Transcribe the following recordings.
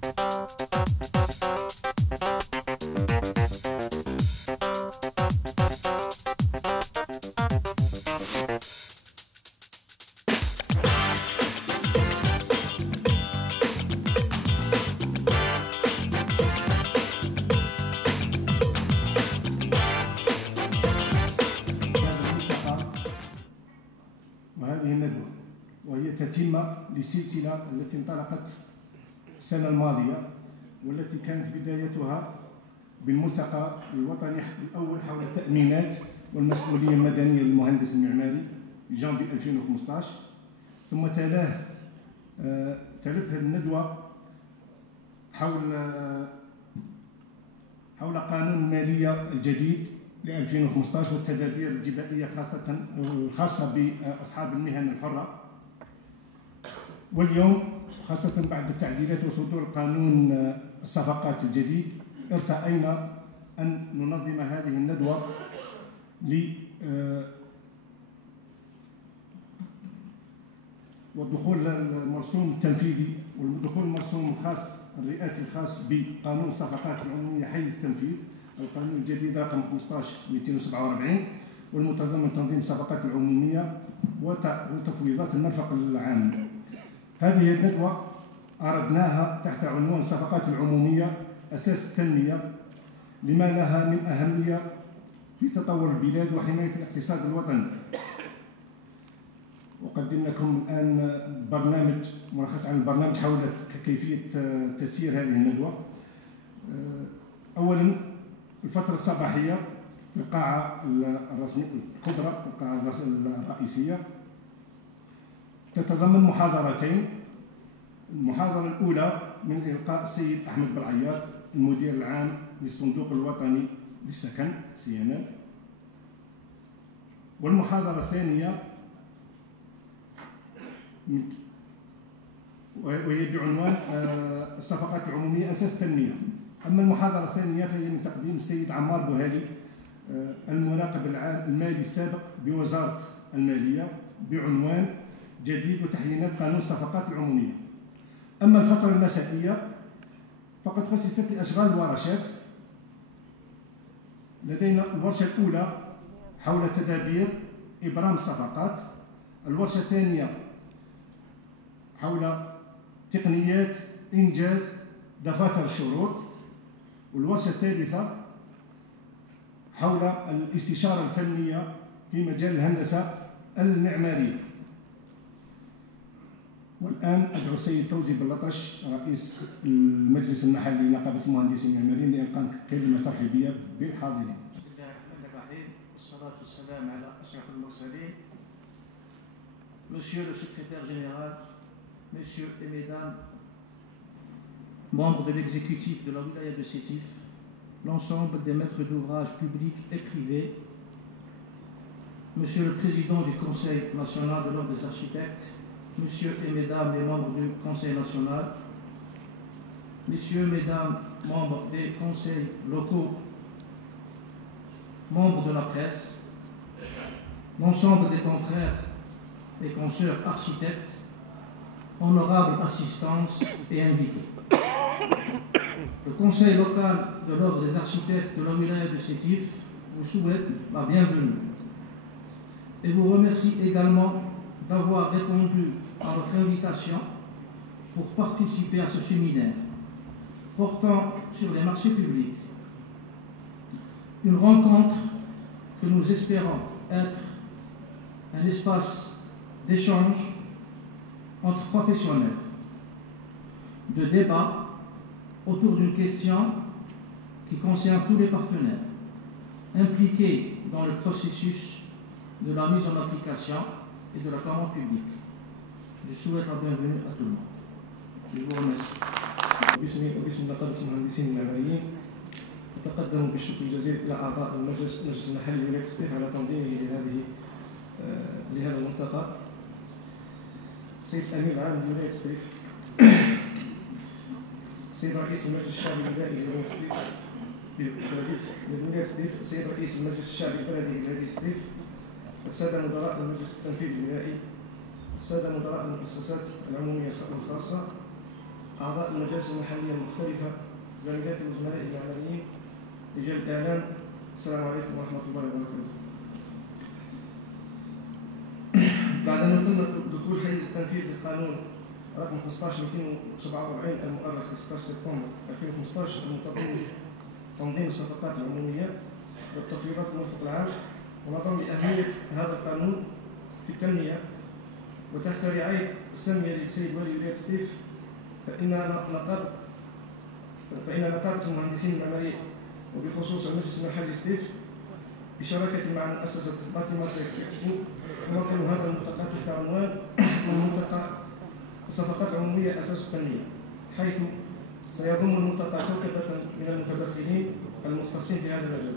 وهذه الندوة وهي تتمة لسلسلة التي انطلقت السنة الماضية، والتي كانت بدايتها بالملتقى الوطني الأول حول التأمينات والمسؤولية المدنية للمهندس المعماري في جانفي 2015، ثم تلتها الندوة حول قانون المالية الجديد ل 2015 والتدابير الجبائية الخاصة بأصحاب المهن الحرة. واليوم خاصة بعد التعديلات وصدور قانون الصفقات الجديد ارتأينا أن ننظم هذه الندوة والدخول المرسوم التنفيذي والدخول المرسوم الخاص الرئاسي الخاص بقانون الصفقات العمومية حيز التنفيذ، القانون الجديد رقم 15/247 والمتضمن تنظيم الصفقات العمومية وتفويضات المرفق العام. هذه الندوة أردناها تحت عنوان الصفقات العمومية أساس التنمية، لما لها من أهمية في تطور البلاد وحماية الاقتصاد الوطني. أقدم لكم الآن برنامج ملخص عن البرنامج حول كيفية تسيير هذه الندوة. أولاً الفترة الصباحية في القاعة الرسمية الكبرى، القاعة الرئيسية، تتضمن محاضرتين. المحاضرة الأولى من إلقاء السيد أحمد برعيات المدير العام للصندوق الوطني للسكن CNN، والمحاضرة الثانية وهي بعنوان الصفقات العمومية أساس التنمية. أما المحاضرة الثانية فهي من تقديم السيد عمار بوهالي المراقب المالي السابق بوزارة المالية بعنوان جديد وتحيينات قانون الصفقات العمومية. أما الفترة المسائية فقد خصصت لأشغال الورشات. لدينا الورشة الأولى حول تدابير إبرام الصفقات، الورشة الثانية حول تقنيات إنجاز دفاتر الشروط، والورشة الثالثة حول الاستشارة الفنية في مجال الهندسة المعمارية. والآن أدعو السيد فوزي بلطش رئيس المجلس المحلي لنقابة المهندسين المعماريين لإلقاء كلمة ترحيبية بالحاضرين. بسم الله الرحمن الرحيم، والصلاة والسلام على أشرف المرسلين. Monsieur le secrétaire général, Messieurs et Mesdames, membres de l'exécutif de la wilaya de Sétif, l'ensemble des maîtres d'ouvrage publics et privés, Monsieur le Président du Conseil national de l'Ordre des architectes, Messieurs et Mesdames les membres du Conseil national, Messieurs, Mesdames, membres des conseils locaux, membres de la presse, l'ensemble des confrères et consoeurs architectes, honorables assistance et invités. Le Conseil local de l'Ordre des architectes de la wilaya de Sétif vous souhaite la bienvenue et vous remercie également d'avoir répondu à notre invitation pour participer à ce séminaire portant sur les marchés publics. Une rencontre que nous espérons être un espace d'échange entre professionnels, de débat autour d'une question qui concerne tous les partenaires impliqués dans le processus de la mise en application et de la commande publique. Je souhaite la bienvenue à tout le monde. Je vous remercie. وباسم نقابة المهندسين المعماريين أتقدم بالشكر الجزيل إلى أعضاء المجلس المحلي لولاية سطيف على تنظيمه لهذا الملتقى. سيد الأمين العام لولاية سطيف، سيد رئيس المجلس الشعبي البلدي لولاية سطيف، سيد رئيس المجلس الشعبي البلدي لولاية سطيف، السادة مدراء المجلس التنفيذي الولائي، السادة مدراء المؤسسات العمومية والخاصة، أعضاء المجالس المحلية المختلفة، زميلاتي وزملائي المعماريين، رجال الإعلام، السلام عليكم ورحمة الله وبركاته. بعدما تم دخول حيز التنفيذ للقانون رقم 15247 المؤرخ 16 سبتمبر 2015 المتضمن تنظيم الصفقات العمومية والتفويضات المرفق العام، ونظرا لأهمية هذا القانون في التنمية وتحت رعاية السامية للسيد ولي ولاية سطيف، فإن نقابة المهندسين المعماريين وبخصوص المجلس المحلي سطيف بشراكة مع مؤسسة فاطمة إكسبو تنظم هذا الملتقى تحت عنوان الملتقى الصفقات العمومية أساس التنمية، حيث سيضم الملتقى كوكبة من المتدخلين المختصين في هذا المجال.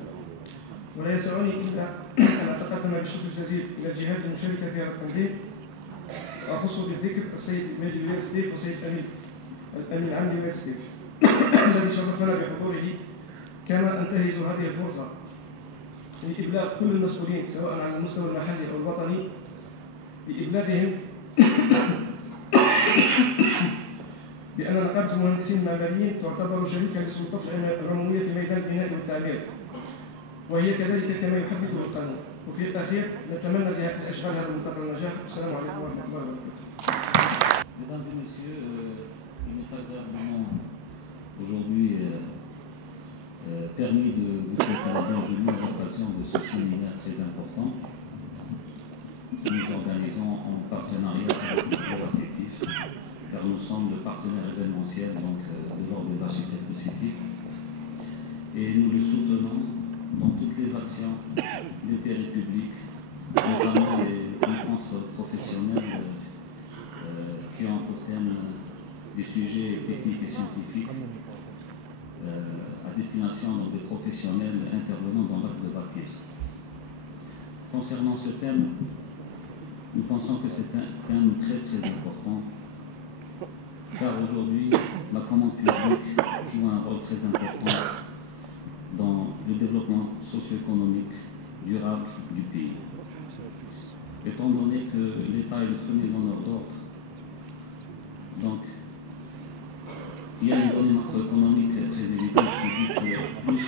ولا يسعني إلا أن أتقدم بالشكر الجزيل إلى الجهات المشاركة في هذا التنظيم، وأخص بالذكر السيد مجلس ولاية سطيف والسيد الأمين العام لولاية سطيف الذي شرفنا بحضوره. كما أنتهز هذه الفرصة لإبلاغ كل المسؤولين سواء على المستوى المحلي أو الوطني بإبلاغهم بأن نقابة المهندسين المعماريين تعتبر شريكا للسلطات العمومية في ميدان البناء والتعمير، وهي كذلك كما يحدده القانون. وفي الأخير نتمنى لأشغال هذا الملتقى النجاح. السلام عليكم ورحمة الله وبركاته. Mesdames et messieurs, il m'est agréablement aujourd'hui permis de vous souhaiter la bienvenue à l'occasion de ce séminaire très important que nous organisons en partenariat avec le bureau Sétif, car nous sommes le partenaire événementiel donc, de l'Ordre des architectes de Sétif, et nous le soutenons dans toutes les actions d'intérêt public, notamment les rencontres professionnelles qui ont pour thème des sujets techniques et scientifiques à destination des professionnels intervenant dans l'acte de bâtir. Concernant ce thème, nous pensons que c'est un thème très très important, car aujourd'hui la commande publique joue un rôle très important dans le développement socio-économique durable du pays. Étant donné que l'État est le premier donneur d'ordre, donc il y a une donnée macroéconomique très évidente qui dit que plus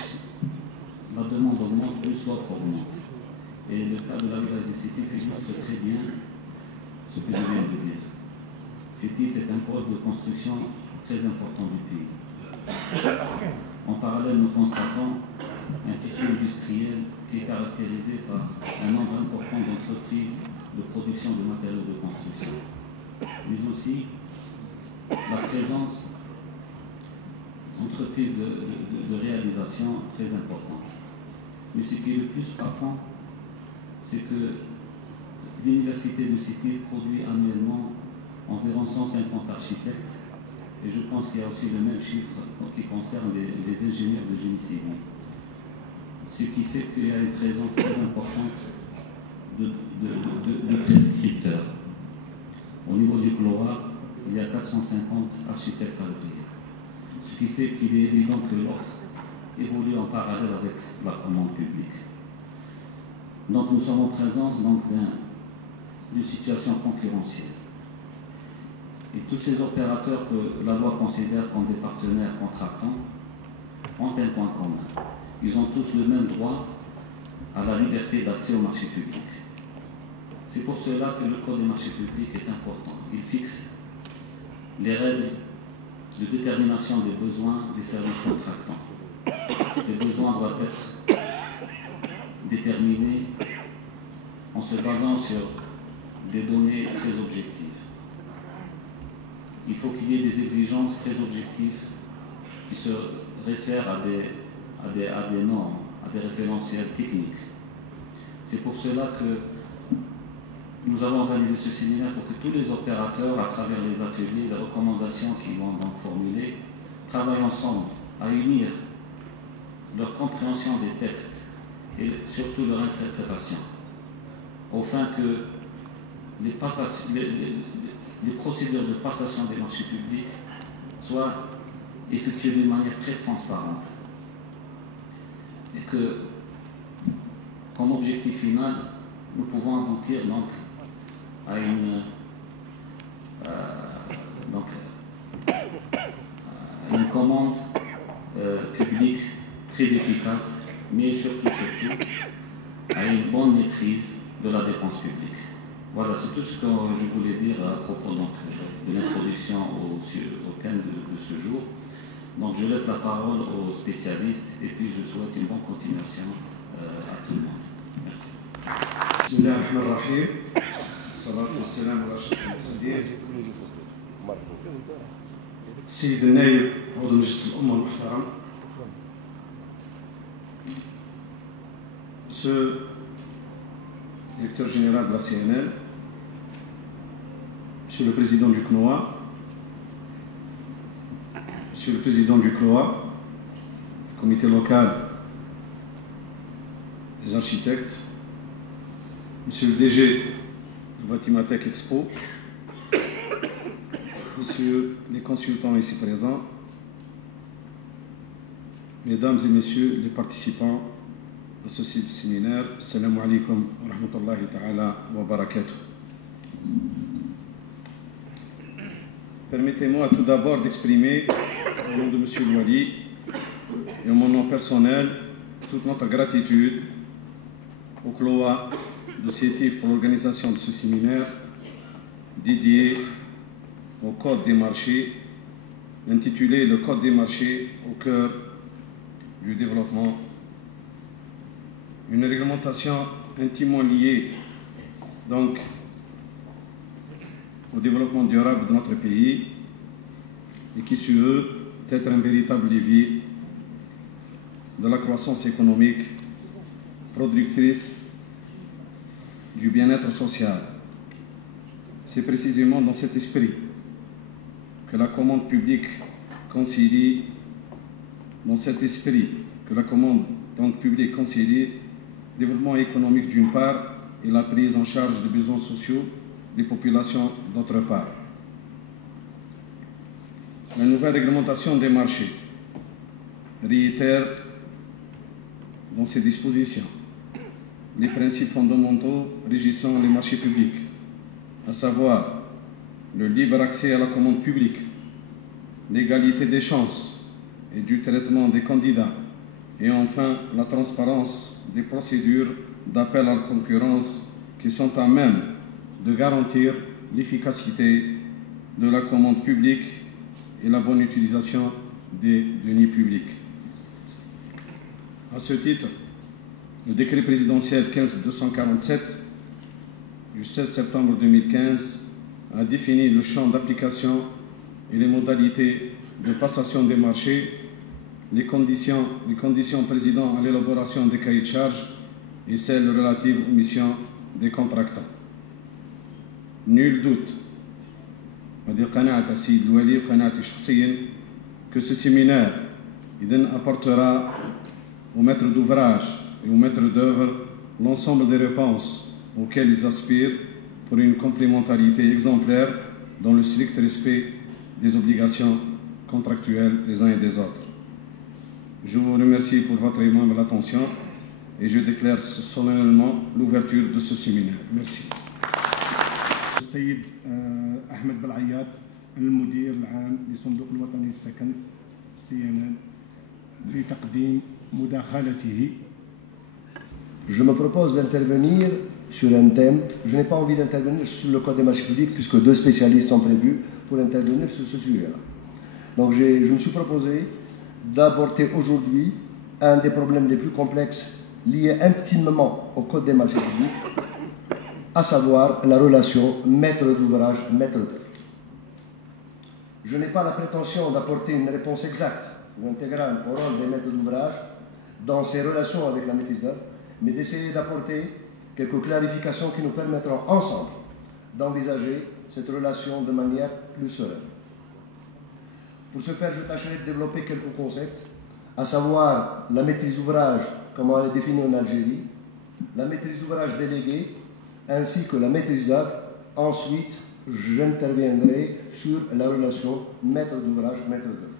la demande augmente, plus l'offre augmente. Et le cas de la village de Sétif illustre très bien ce que je viens de dire. Sétif est un pôle de construction très important du pays. En parallèle, nous constatons un tissu industriel qui est caractérisé par un nombre important d'entreprises de production de matériaux de construction, mais aussi la présence d'entreprises de réalisation très importantes. Mais ce qui est le plus frappant, c'est que l'université de Sétif produit annuellement environ 150 architectes, et je pense qu'il y a aussi le même chiffre qui concerne les ingénieurs de génie civil. Ce qui fait qu'il y a une présence très importante de prescripteurs. Au niveau du Cloa, il y a 450 architectes à l'ouvrier. Ce qui fait qu'il est évident que l'offre évolue en parallèle avec la commande publique. Donc nous sommes en présence d'une situation concurrentielle. Et tous ces opérateurs que la loi considère comme des partenaires contractants ont un point commun. Ils ont tous le même droit à la liberté d'accès au marché public. C'est pour cela que le Code des marchés publics est important. Il fixe les règles de détermination des besoins des services contractants. Ces besoins doivent être déterminés en se basant sur des données très objectives. Il faut qu'il y ait des exigences très objectives qui se réfèrent à des normes, à des référentiels techniques. C'est pour cela que nous avons organisé ce séminaire pour que tous les opérateurs, à travers les ateliers, les recommandations qu'ils vont donc formuler, travaillent ensemble à unir leur compréhension des textes et surtout leur interprétation, afin que les procédures de passation des marchés publics soient effectuées d'une manière très transparente et que, comme objectif final, nous pouvons aboutir donc à commande publique très efficace, mais surtout à une bonne maîtrise de la dépense publique. Voilà, c'est tout ce que je voulais dire à propos donc, de l'introduction au thème de ce jour. Donc je laisse la parole aux spécialistes et puis je souhaite une bonne continuation à tout le monde. Merci. Bismillahirrahmanirrahim. Salatu wassalam ala ashraf al-mursalin. السيد النائب عضو مجلس الأمة المحترم. Monsieur le directeur général de la CNL, Monsieur le président du CNOA, Monsieur le président du CLOA, comité local des architectes, Monsieur le DG du Batimatech Expo, Messieurs les consultants ici présents, Mesdames et Messieurs les participants à ce séminaire, Assalamu alaikum wa rahmatullahi ta'ala wa barakatuh. Permettez-moi tout d'abord d'exprimer, au nom de M. Louali et en mon nom personnel, toute notre gratitude au CLOA de CETIF pour l'organisation de ce séminaire dédié au Code des marchés, intitulé Le Code des marchés au cœur du développement. Une réglementation intimement liée donc au développement durable de notre pays et qui se veut être un véritable levier de la croissance économique productrice du bien-être social. C'est précisément dans cet esprit que la commande publique concilie, développement économique d'une part et la prise en charge des besoins sociaux des populations d'autre part. La nouvelle réglementation des marchés réitère dans ses dispositions les principes fondamentaux régissant les marchés publics, à savoir le libre accès à la commande publique, l'égalité des chances et du traitement des candidats, et enfin la transparence des procédures d'appel à la concurrence qui sont à même de garantir l'efficacité de la commande publique et la bonne utilisation des deniers publics. À ce titre, le décret présidentiel 15-247 du 16 septembre 2015 a défini le champ d'application et les modalités de passation des marchés, les conditions présidant à l'élaboration des cahiers de charges et celles relatives aux missions des contractants. Nul doute que ce séminaire apportera aux maîtres d'ouvrage et aux maîtres d'œuvre l'ensemble des réponses auxquelles ils aspirent pour une complémentarité exemplaire dans le strict respect des obligations contractuelles des uns et des autres. Je vous remercie pour votre aimable attention et je déclare solennellement l'ouverture de ce séminaire. Merci. السيد أحمد بالعياد المدير العام لصندوق الوطني للسكن CNN لتقديم مداخلته. Je me propose d'intervenir sur un thème. Je n'ai pas envie d'intervenir sur le code des marchés publics puisque deux spécialistes sont prévus pour intervenir sur ce sujet-là. Donc je me suis proposé d'aborder aujourd'hui un des problèmes les plus complexes liés intimement au code des marchés publics, à savoir la relation maître d'ouvrage, maître d'œuvre. Je n'ai pas la prétention d'apporter une réponse exacte ou intégrale au rôle des maîtres d'ouvrage dans ces relations avec la maîtrise d'œuvre, mais d'essayer d'apporter quelques clarifications qui nous permettront ensemble d'envisager cette relation de manière plus sereine. Pour ce faire, je tâcherai de développer quelques concepts, à savoir la maîtrise d'ouvrage, comment elle est définie en Algérie, la maîtrise d'ouvrage déléguée, ainsi que la maîtrise d'œuvre. Ensuite, j'interviendrai sur la relation maître d'ouvrage, maître d'œuvre.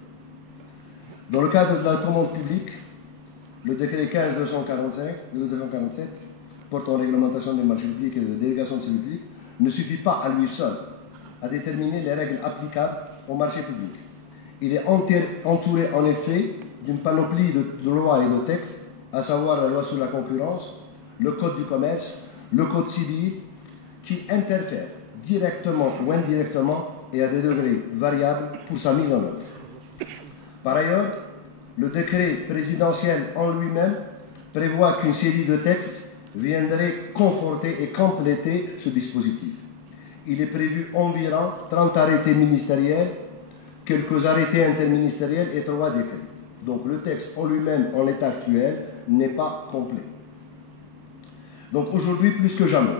Dans le cadre de la commande publique, le décret 15-247 portant réglementation des marchés publics et de délégation de services publics ne suffit pas à lui seul à déterminer les règles applicables aux marchés publics. Il est entouré en effet d'une panoplie de lois et de textes, à savoir la loi sur la concurrence, le code du commerce, le code civil, qui interfèrent directement ou indirectement et à des degrés variables pour sa mise en œuvre. Par ailleurs, le décret présidentiel en lui-même prévoit qu'une série de textes viendrait conforter et compléter ce dispositif. Il est prévu environ 30 arrêtés ministériels, quelques arrêtés interministériels et 3 décrets. Donc le texte en lui-même, en l'état actuel, n'est pas complet. Donc aujourd'hui, plus que jamais,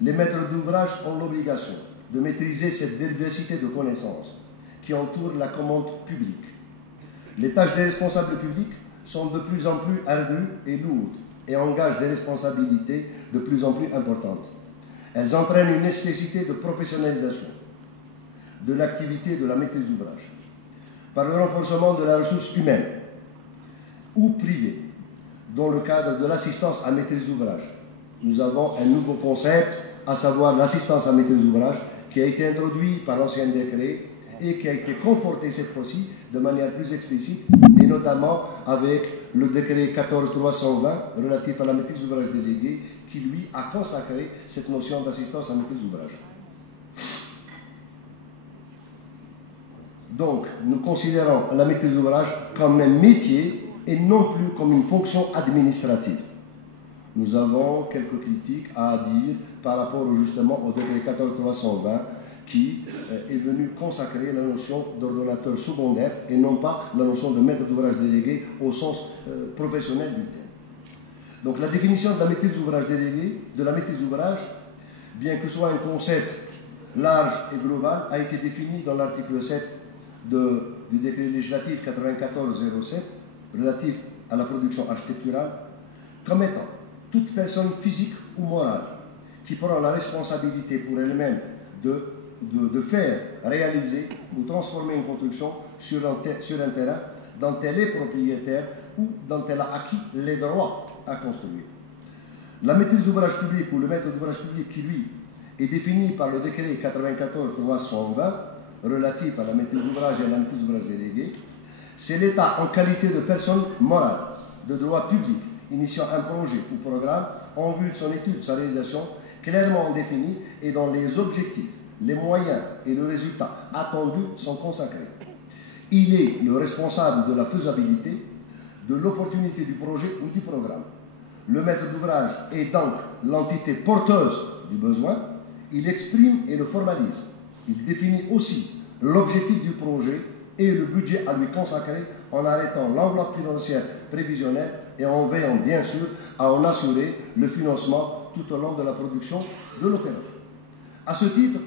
les maîtres d'ouvrage ont l'obligation de maîtriser cette diversité de connaissances qui entoure la commande publique. Les tâches des responsables publics sont de plus en plus ardues et lourdes et engagent des responsabilités de plus en plus importantes. Elles entraînent une nécessité de professionnalisation de l'activité de la maîtrise d'ouvrage par le renforcement de la ressource humaine ou privée dans le cadre de l'assistance à maîtrise d'ouvrage. Nous avons un nouveau concept, à savoir l'assistance à maîtrise d'ouvrage, qui a été introduit par l'ancien décret et qui a été conforté cette fois-ci de manière plus explicite, et notamment avec le décret 14.320 relatif à la maîtrise d'ouvrage déléguée, qui lui a consacré cette notion d'assistance à maîtrise d'ouvrage. Donc, nous considérons la maîtrise d'ouvrage comme un métier et non plus comme une fonction administrative. Nous avons quelques critiques à dire par rapport justement au décret 14.320 qui est venu consacrer la notion d'ordonnateur secondaire et non pas la notion de maître d'ouvrage délégué au sens professionnel du terme. Donc la définition de la maîtrise d'ouvrage déléguée, de la maîtrise d'ouvrage, bien que ce soit un concept large et global, a été définie dans l'article 7 du décret législatif 94-07 relatif à la production architecturale comme étant toute personne physique ou morale qui prend la responsabilité pour elle-même de faire, réaliser ou transformer une construction sur un terrain dont elle est propriétaire ou dont elle a acquis les droits à construire. La maîtrise d'ouvrage public ou le maître d'ouvrage public qui, lui, est défini par le décret 94-320 relatif à la maîtrise d'ouvrage et à la maîtrise d'ouvrage déléguée, c'est l'État en qualité de personne morale, de droit public, initiant un projet ou programme en vue de son étude, de sa réalisation, clairement définie et dont les objectifs, les moyens et le résultat attendus sont consacrés. Il est le responsable de la faisabilité, de l'opportunité du projet ou du programme. Le maître d'ouvrage est donc l'entité porteuse du besoin. Il exprime et le formalise. Il définit aussi l'objectif du projet et le budget à lui consacrer en arrêtant l'enveloppe financière prévisionnelle et en veillant bien sûr à en assurer le financement tout au long de la production de l'opération. À ce titre,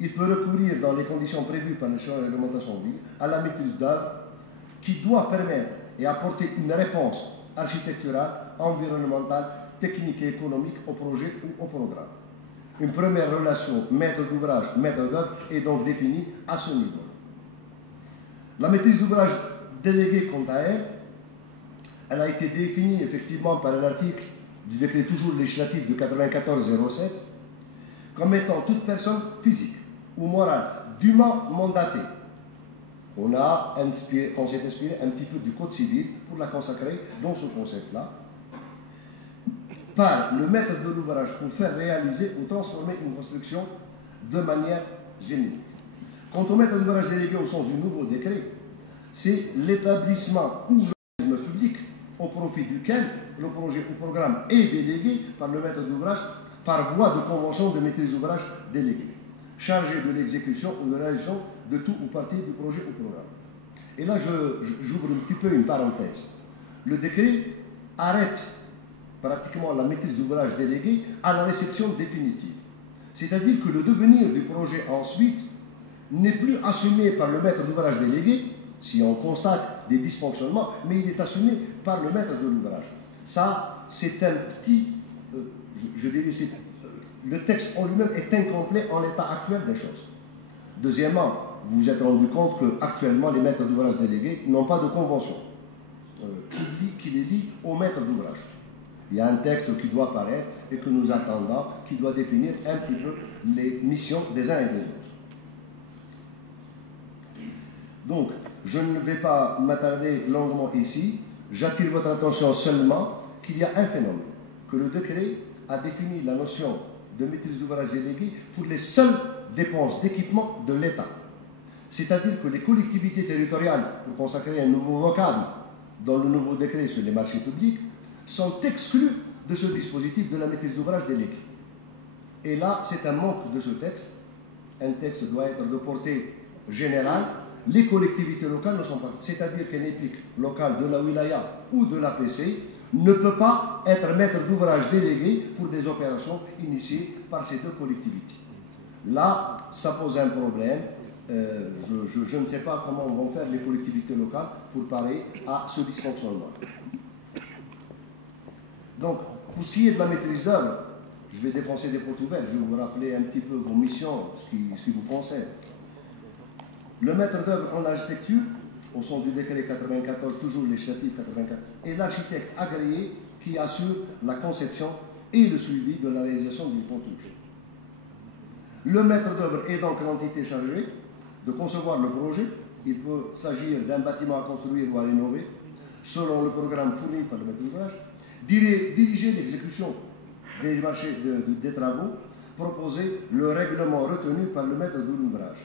il peut recourir dans les conditions prévues par la réglementation en vigueur à la maîtrise d'œuvre qui doit permettre et apporter une réponse architecturale, environnementale, technique et économique au projet ou au programme. Une première relation maître d'ouvrage, maître d'œuvre est donc définie à ce niveau. La maîtrise d'ouvrage déléguée, quant à elle, elle a été définie effectivement par un article du décret toujours législatif de 94-07 comme étant toute personne physique ou morale dûment mandatée. On s'est inspiré un petit peu du Code civil pour la consacrer dans ce concept-là, par le maître de l'ouvrage pour faire réaliser ou transformer une construction de manière générique. Quant au maître d'ouvrage délégué au sens du nouveau décret, c'est l'établissement ou l'organisme public au profit duquel le projet ou programme est délégué par le maître d'ouvrage par voie de convention de maîtrise d'ouvrage délégué, chargé de l'exécution ou de la réalisation de tout ou partie du projet ou programme. Et là, j'ouvre un petit peu une parenthèse. Le décret arrête pratiquement la maîtrise d'ouvrage déléguée à la réception définitive. C'est-à-dire que le devenir du projet ensuite n'est plus assumé par le maître d'ouvrage délégué, si on constate des dysfonctionnements, mais il est assumé par le maître de l'ouvrage. Ça, c'est un petit... je dirais, le texte en lui-même est incomplet en l'état actuel des choses. Deuxièmement, vous vous êtes rendu compte qu'actuellement, les maîtres d'ouvrage délégués n'ont pas de convention qui les lie au maître d'ouvrage. Il y a un texte qui doit apparaître et que nous attendons, qui doit définir un petit peu les missions des uns et des autres. Donc, je ne vais pas m'attarder longuement ici. J'attire votre attention seulement qu'il y a un phénomène, que le décret a défini la notion de maîtrise d'ouvrage déléguée pour les seules dépenses d'équipement de l'État. C'est-à-dire que les collectivités territoriales, pour consacrer un nouveau vocable dans le nouveau décret sur les marchés publics, sont exclues de ce dispositif de la maîtrise d'ouvrage déléguée. Et là, c'est un manque de ce texte. Un texte doit être de portée générale. Les collectivités locales ne sont pas. C'est-à-dire qu'un EPIC local de la wilaya ou de l'APC ne peut pas être maître d'ouvrage délégué pour des opérations initiées par ces deux collectivités. Là, ça pose un problème. Je ne sais pas comment vont faire les collectivités locales pour parer à ce dysfonctionnement. Donc, pour ce qui est de la maîtrise d'œuvre, je vais défoncer des portes ouvertes, je vais vous rappeler un petit peu vos missions, ce qui vous concerne. Le maître d'œuvre en architecture, au sens du décret 94, toujours législatif 84, est l'architecte agréé qui assure la conception et le suivi de la réalisation d'une construction. Le maître d'œuvre est donc l'entité chargée de concevoir le projet. Il peut s'agir d'un bâtiment à construire ou à rénover, selon le programme fourni par le maître d'ouvrage, diriger l'exécution des marchés des travaux, proposer le règlement retenu par le maître de l'ouvrage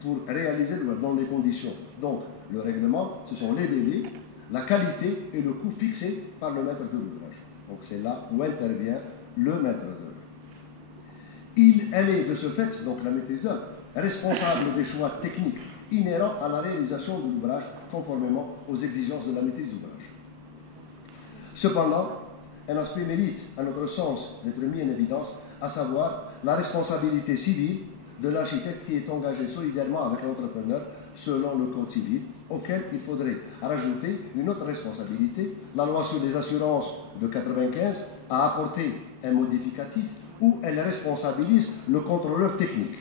pour réaliser dans les conditions. Donc, le règlement, ce sont les délais, la qualité et le coût fixés par le maître de l'ouvrage. Donc, c'est là où intervient le maître d'œuvre. Elle est de ce fait, donc la maîtrise d'œuvre, responsable des choix techniques inhérents à la réalisation de l'ouvrage conformément aux exigences de la maîtrise d'ouvrage. Cependant, un aspect mérite, à notre sens, d'être mis en évidence, à savoir la responsabilité civile de l'architecte qui est engagé solidairement avec l'entrepreneur selon le Code civil, auquel il faudrait rajouter une autre responsabilité. La loi sur les assurances de 1995 a apporté un modificatif où elle responsabilise le contrôleur technique.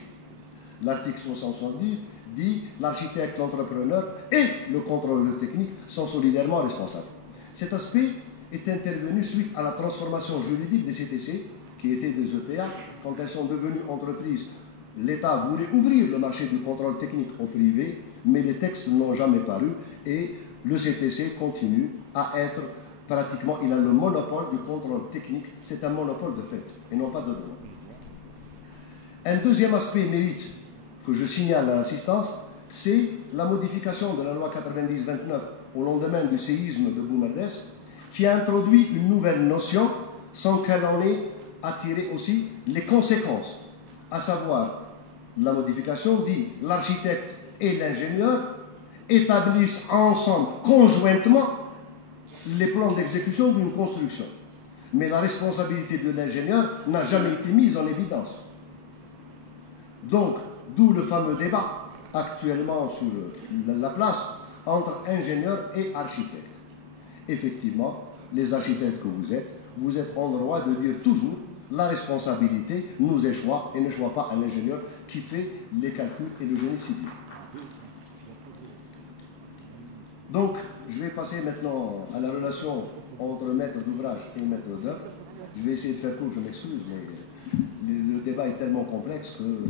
L'article 70 dit l'architecte, l'entrepreneur et le contrôleur technique sont solidairement responsables. Cet aspect est intervenu suite à la transformation juridique des CTC, qui étaient des EPA. Quand elles sont devenues entreprises, l'État voulait ouvrir le marché du contrôle technique au privé, mais les textes n'ont jamais paru et le CTC continue à être pratiquement, il a le monopole du contrôle technique. C'est un monopole de fait et non pas de droit. Un deuxième aspect mérite que je signale à l'assistance, c'est la modification de la loi 90-29 au lendemain du séisme de Boumerdès, qui a introduit une nouvelle notion sans qu'elle en ait attiré aussi les conséquences. À savoir, la modification dit l'architecte et l'ingénieur établissent ensemble, conjointement, les plans d'exécution d'une construction. Mais la responsabilité de l'ingénieur n'a jamais été mise en évidence. Donc, d'où le fameux débat actuellement sur la place entre ingénieur et architecte. Effectivement, les architectes que vous êtes en droit de dire toujours la responsabilité nous échoit et n'échoit pas à l'ingénieur qui fait les calculs et le génie civil. Donc, je vais passer maintenant à la relation entre maître d'ouvrage et maître d'œuvre. Je vais essayer de faire court, je m'excuse, mais le débat est tellement complexe que...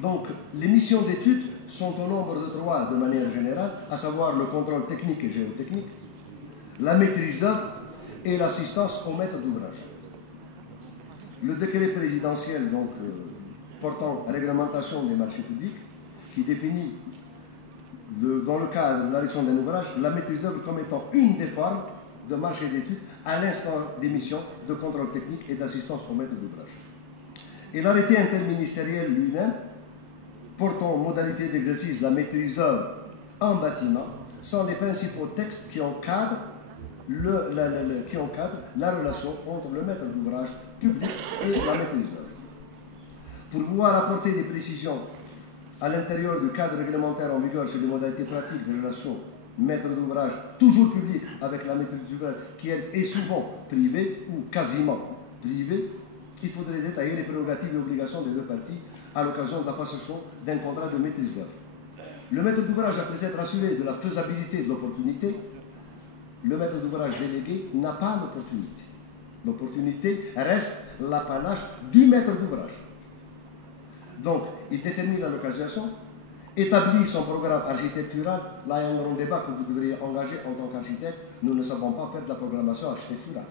Donc, les missions d'études sont au nombre de 3 de manière générale, à savoir le contrôle technique et géotechnique, la maîtrise d'œuvre et l'assistance au maître d'ouvrage. Le décret présidentiel donc, portant réglementation des marchés publics, qui définit dans le cadre de la réalisation d'un ouvrage la maîtrise d'œuvre comme étant une des formes de marché d'études à l'instant des missions de contrôle technique et d'assistance au maître d'ouvrage. Et l'arrêté interministériel lui-même portant aux modalités d'exercice de la maîtrise d'œuvre en bâtiment sont les principaux textes qui encadrent la relation entre le maître d'ouvrage public et la maîtrise d'œuvre. Pour pouvoir apporter des précisions à l'intérieur du cadre réglementaire en vigueur sur les modalités pratiques de relations maître d'ouvrage toujours public avec la maîtrise d'ouvrage qui elle est souvent privée ou quasiment privée, il faudrait détailler les prérogatives et obligations des deux parties à l'occasion de la passation d'un contrat de maîtrise d'œuvre. Le maître d'ouvrage, après s'être assuré de la faisabilité de l'opportunité, le maître d'ouvrage délégué n'a pas l'opportunité. L'opportunité reste l'apanage du maître d'ouvrage. Donc, il détermine la localisation établit son programme architectural, là il y a un grand débat que vous devriez engager en tant qu'architecte. Nous ne savons pas faire de la programmation architecturale.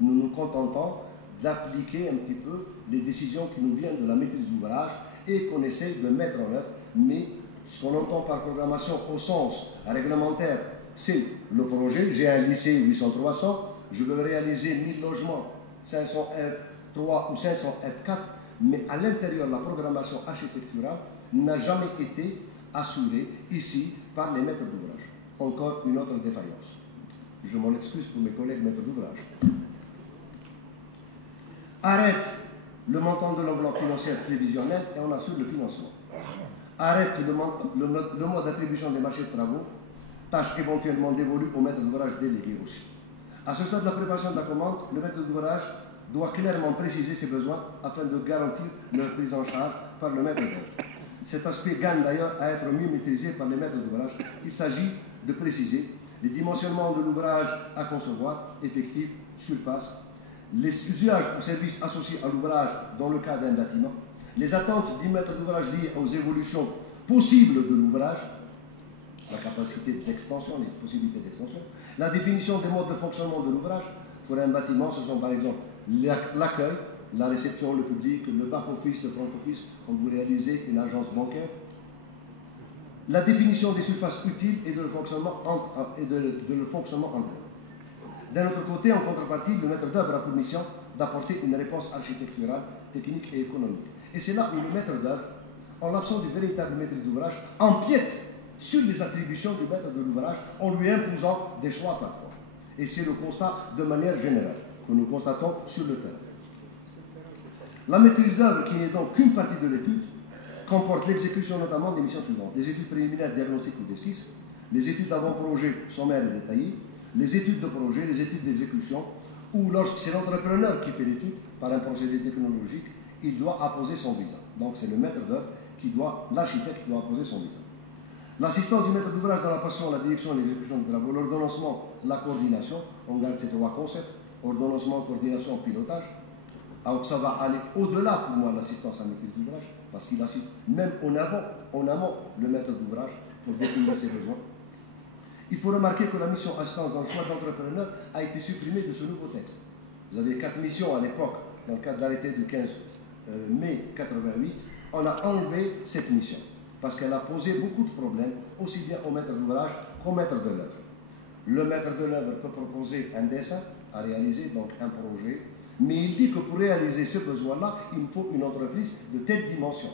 Nous nous contentons d'appliquer un petit peu les décisions qui nous viennent de la maîtrise d'ouvrage et qu'on essaie de mettre en œuvre. Mais ce qu'on entend par programmation au sens réglementaire, c'est le projet. J'ai un lycée 800-300, je veux réaliser 1000 logements, 500 F3 ou 500 F4, mais à l'intérieur de la programmation architecturale n'a jamais été assurée ici par les maîtres d'ouvrage. Encore une autre défaillance. Je m'en excuse pour mes collègues maîtres d'ouvrage. Arrête le montant de l'enveloppe financière prévisionnelle et on assure le financement. Arrête le mode d'attribution des marchés de travaux, tâche éventuellement dévolue au maître d'ouvrage délégué aussi. À ce stade de la préparation de la commande, le maître d'ouvrage doit clairement préciser ses besoins afin de garantir leur prise en charge par le maître d'œuvre. Cet aspect gagne d'ailleurs à être mieux maîtrisé par les maîtres d'ouvrage. Il s'agit de préciser les dimensionnements de l'ouvrage à concevoir, effectif, surface, les usages ou services associés à l'ouvrage dans le cas d'un bâtiment, les attentes du maître d'ouvrage liées aux évolutions possibles de l'ouvrage, la capacité d'extension, les possibilités d'extension, la définition des modes de fonctionnement de l'ouvrage. Pour un bâtiment, ce sont par exemple l'accueil, la réception, le public, le back-office, le front-office, quand vous réalisez une agence bancaire, la définition des surfaces utiles et de le fonctionnement entre eux. D'un autre côté, en contrepartie, le maître d'œuvre a pour mission d'apporter une réponse architecturale, technique et économique. Et c'est là où le maître d'œuvre, en l'absence du véritable maîtrise d'ouvrage, empiète sur les attributions du maître de l'ouvrage en lui imposant des choix parfois. Et c'est le constat de manière générale que nous constatons sur le terrain. La maîtrise d'œuvre, qui n'est donc qu'une partie de l'étude, comporte l'exécution notamment des missions suivantes: les études préliminaires, diagnostiques ou d'esquisse, les études d'avant-projet sommaires et détaillées, les études de projet, les études d'exécution, ou lorsque c'est l'entrepreneur qui fait l'étude par un procédé technologique, il doit apposer son visa. Donc c'est le maître d'œuvre l'architecte qui doit apposer son visa. L'assistance du maître d'ouvrage dans la passation, la direction et l'exécution des travaux, l'ordonnancement, la coordination, on garde ces trois concepts: ordonnancement, coordination, pilotage. Alors ça va aller au-delà pour moi de l'assistance à maîtrise d'ouvrage, parce qu'il assiste même en amont le maître d'ouvrage pour définir ses besoins. Il faut remarquer que la mission assistance dans le choix d'entrepreneur a été supprimée de ce nouveau texte. Vous avez 4 missions à l'époque, dans le cadre de l'arrêté du 15 mai 88, on a enlevé cette mission, parce qu'elle a posé beaucoup de problèmes, aussi bien au maître d'ouvrage qu'au maître de l'œuvre. Le maître de l'œuvre peut proposer un dessin à réaliser, donc un projet, mais il dit que pour réaliser ce besoin-là, il me faut une entreprise de telle dimension.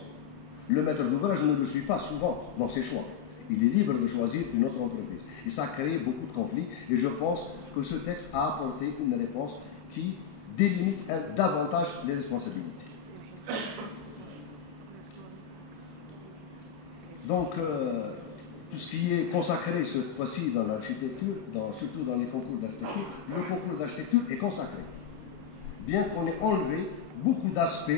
Le maître d'ouvrage ne le suit pas souvent dans ses choix. Il est libre de choisir une autre entreprise. Et ça a créé beaucoup de conflits. Et je pense que ce texte a apporté une réponse qui délimite davantage les responsabilités. Donc, tout ce qui est consacré cette fois-ci dans l'architecture, surtout dans les concours d'architecture, le concours d'architecture est consacré. Bien qu'on ait enlevé beaucoup d'aspects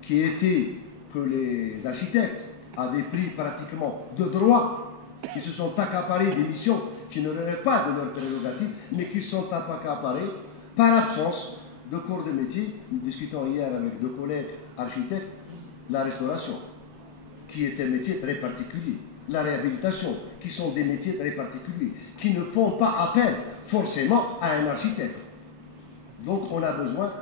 qui étaient que les architectes avaient pris pratiquement de droit, qui se sont accaparés des missions qui ne relèvent pas de leurs prérogatives, mais qui sont accaparés par absence de corps de métier. Nous discutons hier avec 2 collègues architectes, la restauration, qui est un métier très particulier, la réhabilitation, qui sont des métiers très particuliers, qui ne font pas appel forcément à un architecte. Donc on a besoin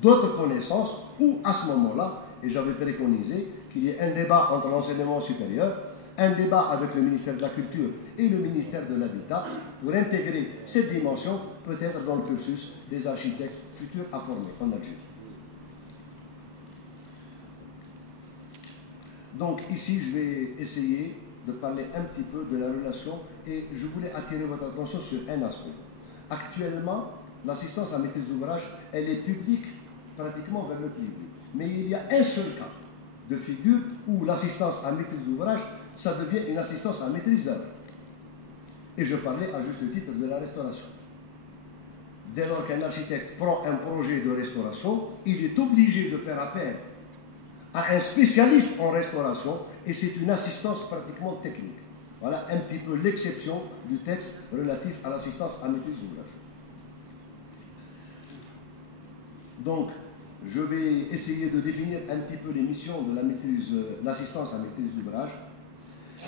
d'autres connaissances, ou à ce moment-là, et j'avais préconisé qu'il y ait un débat entre l'enseignement supérieur, un débat avec le ministère de la Culture et le ministère de l'Habitat pour intégrer cette dimension peut-être dans le cursus des architectes futurs à former en Algérie. Donc ici, je vais essayer de parler un petit peu de la relation et je voulais attirer votre attention sur un aspect. Actuellement, l'assistance à maîtrise d'ouvrage, elle est publique pratiquement vers le privé. Mais il y a un seul cas de figure où l'assistance à maîtrise d'ouvrage, ça devient une assistance à maîtrise d'œuvre. Et je parlais à juste titre de la restauration. Dès lors qu'un architecte prend un projet de restauration, il est obligé de faire appel à un spécialiste en restauration et c'est une assistance pratiquement technique. Voilà un petit peu l'exception du texte relatif à l'assistance à maîtrise d'ouvrage. Donc, je vais essayer de définir un petit peu les missions de l'assistance à maîtrise d'ouvrage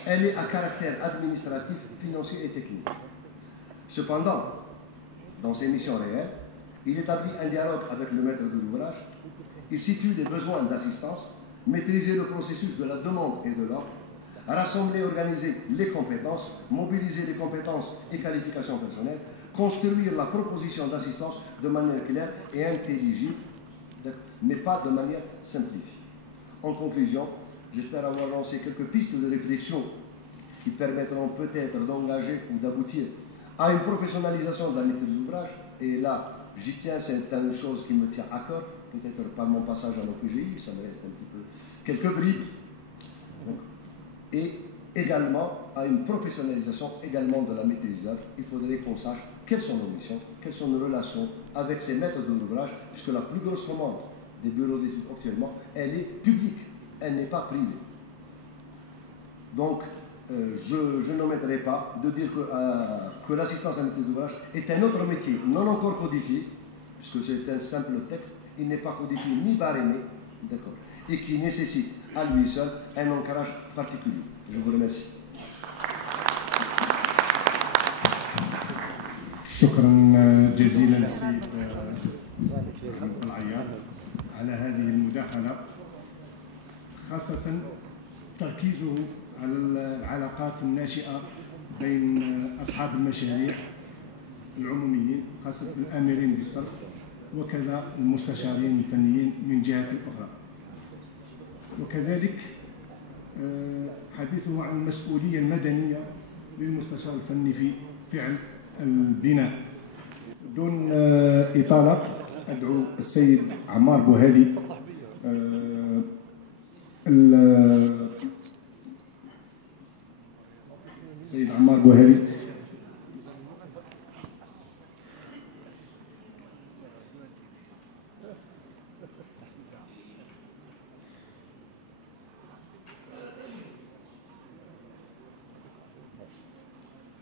Elle est à caractère administratif, financier et technique. Cependant, dans ses missions réelles, il établit un dialogue avec le maître de l'ouvrage, il situe les besoins d'assistance, maîtriser le processus de la demande et de l'offre, rassembler et organiser les compétences, mobiliser les compétences et qualifications personnelles, construire la proposition d'assistance de manière claire et intelligible, mais pas de manière simplifiée. En conclusion, j'espère avoir lancé quelques pistes de réflexion qui permettront peut-être d'engager ou d'aboutir à une professionnalisation de la maîtrise d'ouvrage. Et là, j'y tiens, c'est une chose qui me tient à cœur, peut-être par mon passage à l'OQGI, ça me reste un petit peu quelques bribes. Et également à une professionnalisation également de la maîtrise d'œuvre. Il faudrait qu'on sache quelles sont nos missions, quelles sont nos relations avec ces maîtres de l'ouvrage, puisque la plus grosse commande des bureaux d'études actuellement, elle est publique, elle n'est pas privée. Donc, je n'omettrai pas de dire que l'assistance à la maîtrise d'ouvrage est un autre métier non encore codifié, puisque c'est un simple texte, il n'est pas codifié ni barémé, d'accord, et qui nécessite à lui seul un ancrage particulier. Je vous remercie. شكرا جزيلا للسيد العياط على هذه المداخلة، خاصة تركيزه على العلاقات الناشئة بين أصحاب المشاريع العموميين، خاصة الآمرين بالصرف وكذا المستشارين الفنيين من جهة أخرى، وكذلك حديثه عن المسؤولية المدنية للمستشار الفني في فعل البناء. دون إطالة أدعو السيد عمار بوهالي السيد عمار بوهالي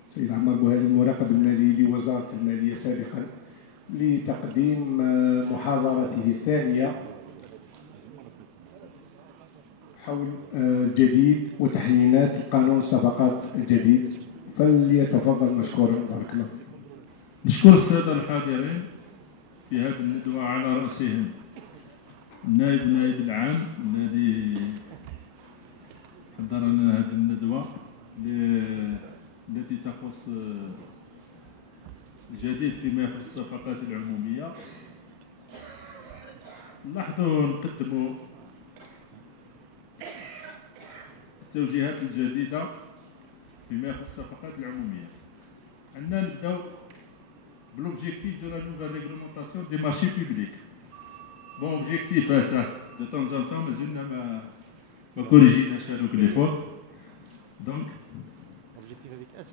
السيد عمار بوهالي المراقب المالي لوزارة المالية سابقا لتقديم محاضرته الثانية حول جديد وتحليلات قانون الصفقات الجديد، فليتفضل مشكورا. بارك الله. نشكر السادة الحاضرين في هذه الندوة على رأسهم نائب العام الذي حضر لنا هذه الندوة التي تخص الجديد فيما يخص الصفقات العمومية. لاحظوا نقدموا التوجيهات الجديدة فيما يخص الصفقات العمومية. عندنا نبداو بالobjectif de la nouvelle réglementation des marchés publics. Bon, objectif ça, de temps en temps, mais une ma corriger chaque les fois. Donc, objectif avec S.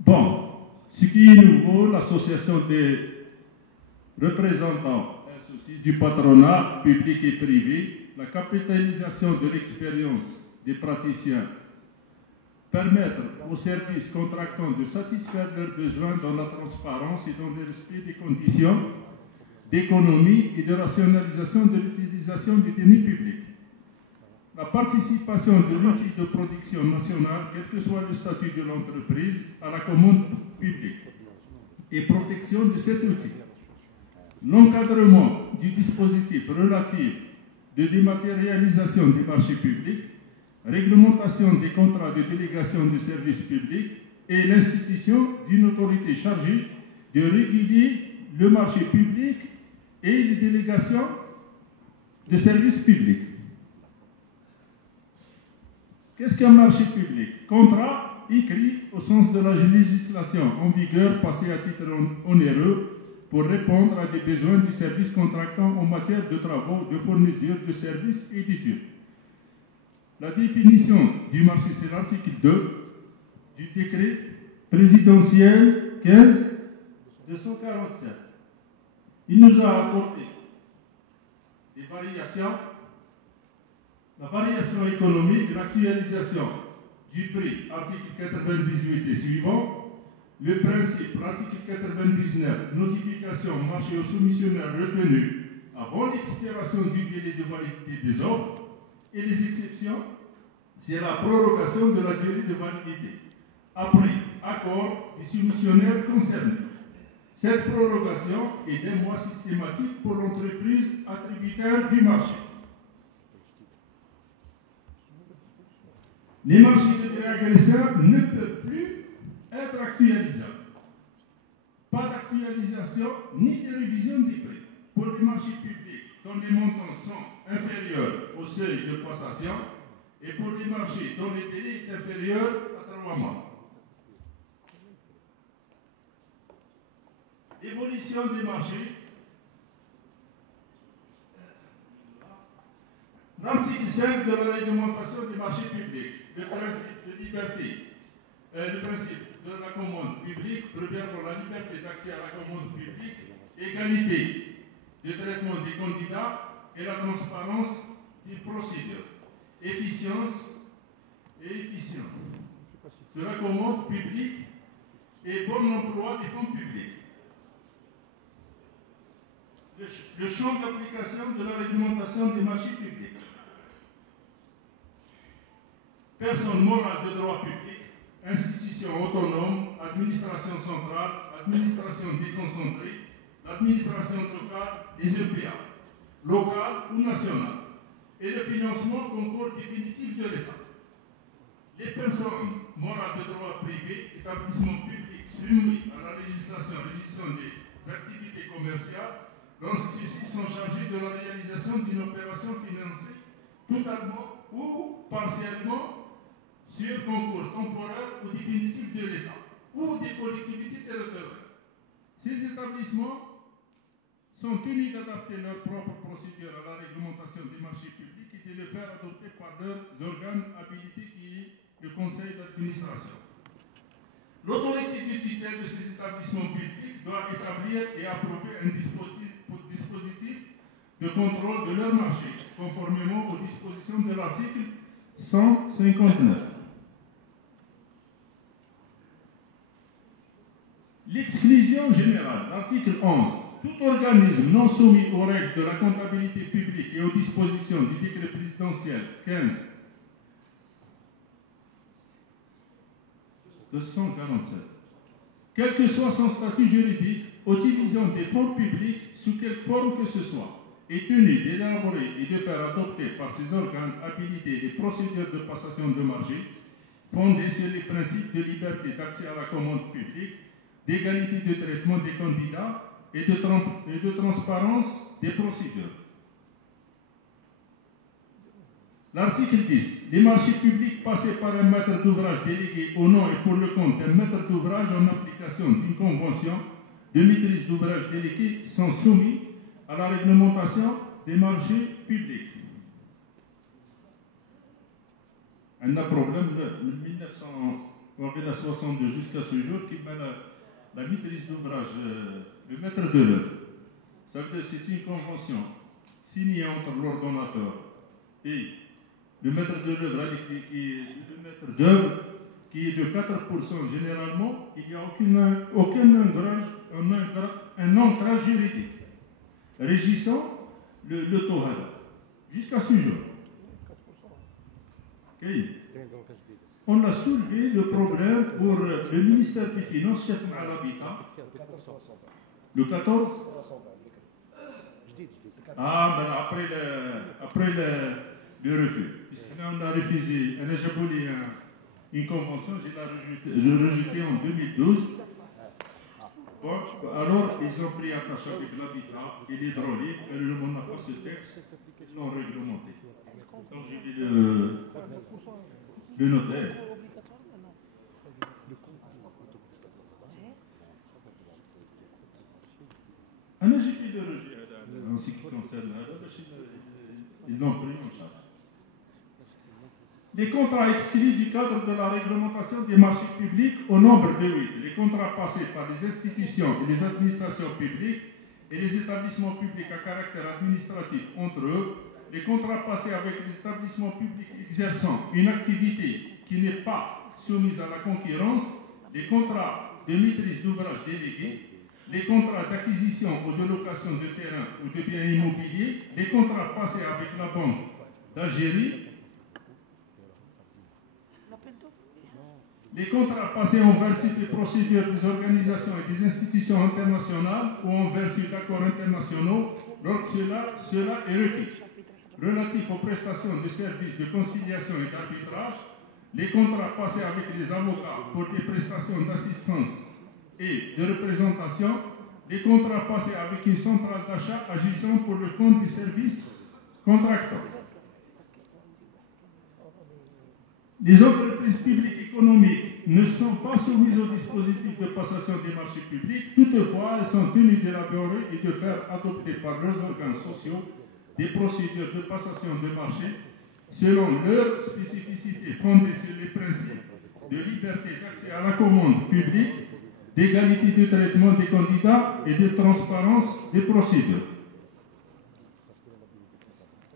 Bon, ce qui est nouveau, l'association des représentants du patronat public et privé, la capitalisation de l'expérience des praticiens, permettre aux services contractants de satisfaire leurs besoins dans la transparence et dans le respect des conditions d'économie et de rationalisation de l'utilisation des deniers publics. La participation de l'outil de production nationale, quel que soit le statut de l'entreprise, à la commande publique et protection de cet outil. L'encadrement du dispositif relatif de dématérialisation des marchés publics, réglementation des contrats de délégation de services publics et l'institution d'une autorité chargée de réguler le marché public et les délégations de services publics. Qu'est-ce qu'un marché public? Contrat écrit au sens de la législation en vigueur passé à titre onéreux pour répondre à des besoins du service contractant en matière de travaux, de fourniture, de services et d'études. La définition du marché, c'est l'article 2 du décret présidentiel 15-247. Il nous a apporté des variations, la variation économique, l'actualisation du prix, article 98 et suivant, Le principe, l'article 99, notification marché aux soumissionnaires retenus avant l'expiration du délai de validité des offres, et les exceptions, c'est la prorogation de la durée de validité, après accord des soumissionnaires concernés. Cette prorogation est d'un mois systématique pour l'entreprise attributaire du marché. Les marchés de gré agresseurs ne peuvent plus être actualisables. Pas d'actualisation ni de révision des prix. Pour les marchés publics dont les montants sont inférieurs au seuil de passation et pour les marchés dont le délai est inférieur à 3 mois. Évolution des marchés. L'article 5 de la réglementation des marchés publics, le principe de liberté, le principe de la commande publique prévoit pour la liberté d'accès à la commande publique, égalité de traitement des candidats et la transparence des procédures, efficience et efficience de la commande publique et bon emploi des fonds publics. Le champ d'application de la réglementation des marchés publics. Personne morale de droit public, institution autonome, administration centrale, administration déconcentrée, l'administration locale, des EPA, locales ou nationales, et le financement concours définitif de l'État. Les personnes morales de droit privé, établissements publics soumis à la législation régissant des activités commerciales, lorsque ceux-ci sont chargés de la réalisation d'une opération financée totalement ou partiellement sur concours temporaire ou définitif de l'État ou des collectivités territoriales. Ces établissements sont tenus d'adapter leurs propres procédures à la réglementation des marchés publics et de les faire adopter par leurs organes habilités qui est le conseil d'administration. L'autorité de tutelle de ces établissements publics doit établir et approuver un dispositif de contrôle de leur marché, conformément aux dispositions de l'article 159. L'exclusion générale, l'article 11. Tout organisme non soumis aux règles de la comptabilité publique et aux dispositions du décret présidentiel 15 247, quel que soit son statut juridique, utilisant des fonds publics sous quelque forme que ce soit, est tenu d'élaborer et de faire adopter par ses organes habilités des procédures de passation de marché fondées sur les principes de liberté d'accès à la commande publique, d'égalité de traitement des candidats et de transparence des procédures. L'article 10. Les marchés publics passés par un maître d'ouvrage délégué au nom et pour le compte d'un maître d'ouvrage en application d'une convention de maîtrise d'ouvrage délégué sont soumis à la réglementation des marchés publics. On a problème de 1962 jusqu'à ce jour qui met la maîtrise d'ouvrage, le maître d'œuvre. Ça veut dire que c'est une convention signée entre l'ordonnateur et le maître d'œuvre, qui est de 4% généralement, il n'y a un ancrage juridique régissant le taux jusqu'à ce jour. Okay. On a soulevé le problème pour le ministère des Finances, chef à l'habitat. Le 14. Ah, ben après le refus. Puisqu'on a refusé, on a jabolé une convention, j'ai rejeté en 2012. Bon, alors, ils ont pris attache avec l'habitat et l'hydraulique, et le monde n'a pas ce texte, ils l'ont réglementé. Donc, j'ai dit le notaire. J'ai fait le rejet en ce qui concerne ils l'ont pris en charge. Les contrats exclus du cadre de la réglementation des marchés publics au nombre de 8. Les contrats passés par les institutions et les administrations publiques et les établissements publics à caractère administratif entre eux. Les contrats passés avec les établissements publics exerçant une activité qui n'est pas soumise à la concurrence. Les contrats de maîtrise d'ouvrage délégués, les contrats d'acquisition ou de location de terrain ou de biens immobiliers, les contrats passés avec la Banque d'Algérie, les contrats passés en vertu des procédures des organisations et des institutions internationales ou en vertu d'accords internationaux, lorsque cela est requis, relatifs aux prestations de services de conciliation et d'arbitrage, les contrats passés avec les avocats pour des prestations d'assistance et de représentation, les contrats passés avec une centrale d'achat agissant pour le compte des services contractants. Les entreprises publiques économiques ne sont pas soumises au dispositif de passation des marchés publics, toutefois elles sont tenues d'élaborer et de faire adopter par leurs organes sociaux des procédures de passation de marché selon leurs spécificités fondées sur les principes de liberté d'accès à la commande publique, d'égalité de traitement des candidats et de transparence des procédures.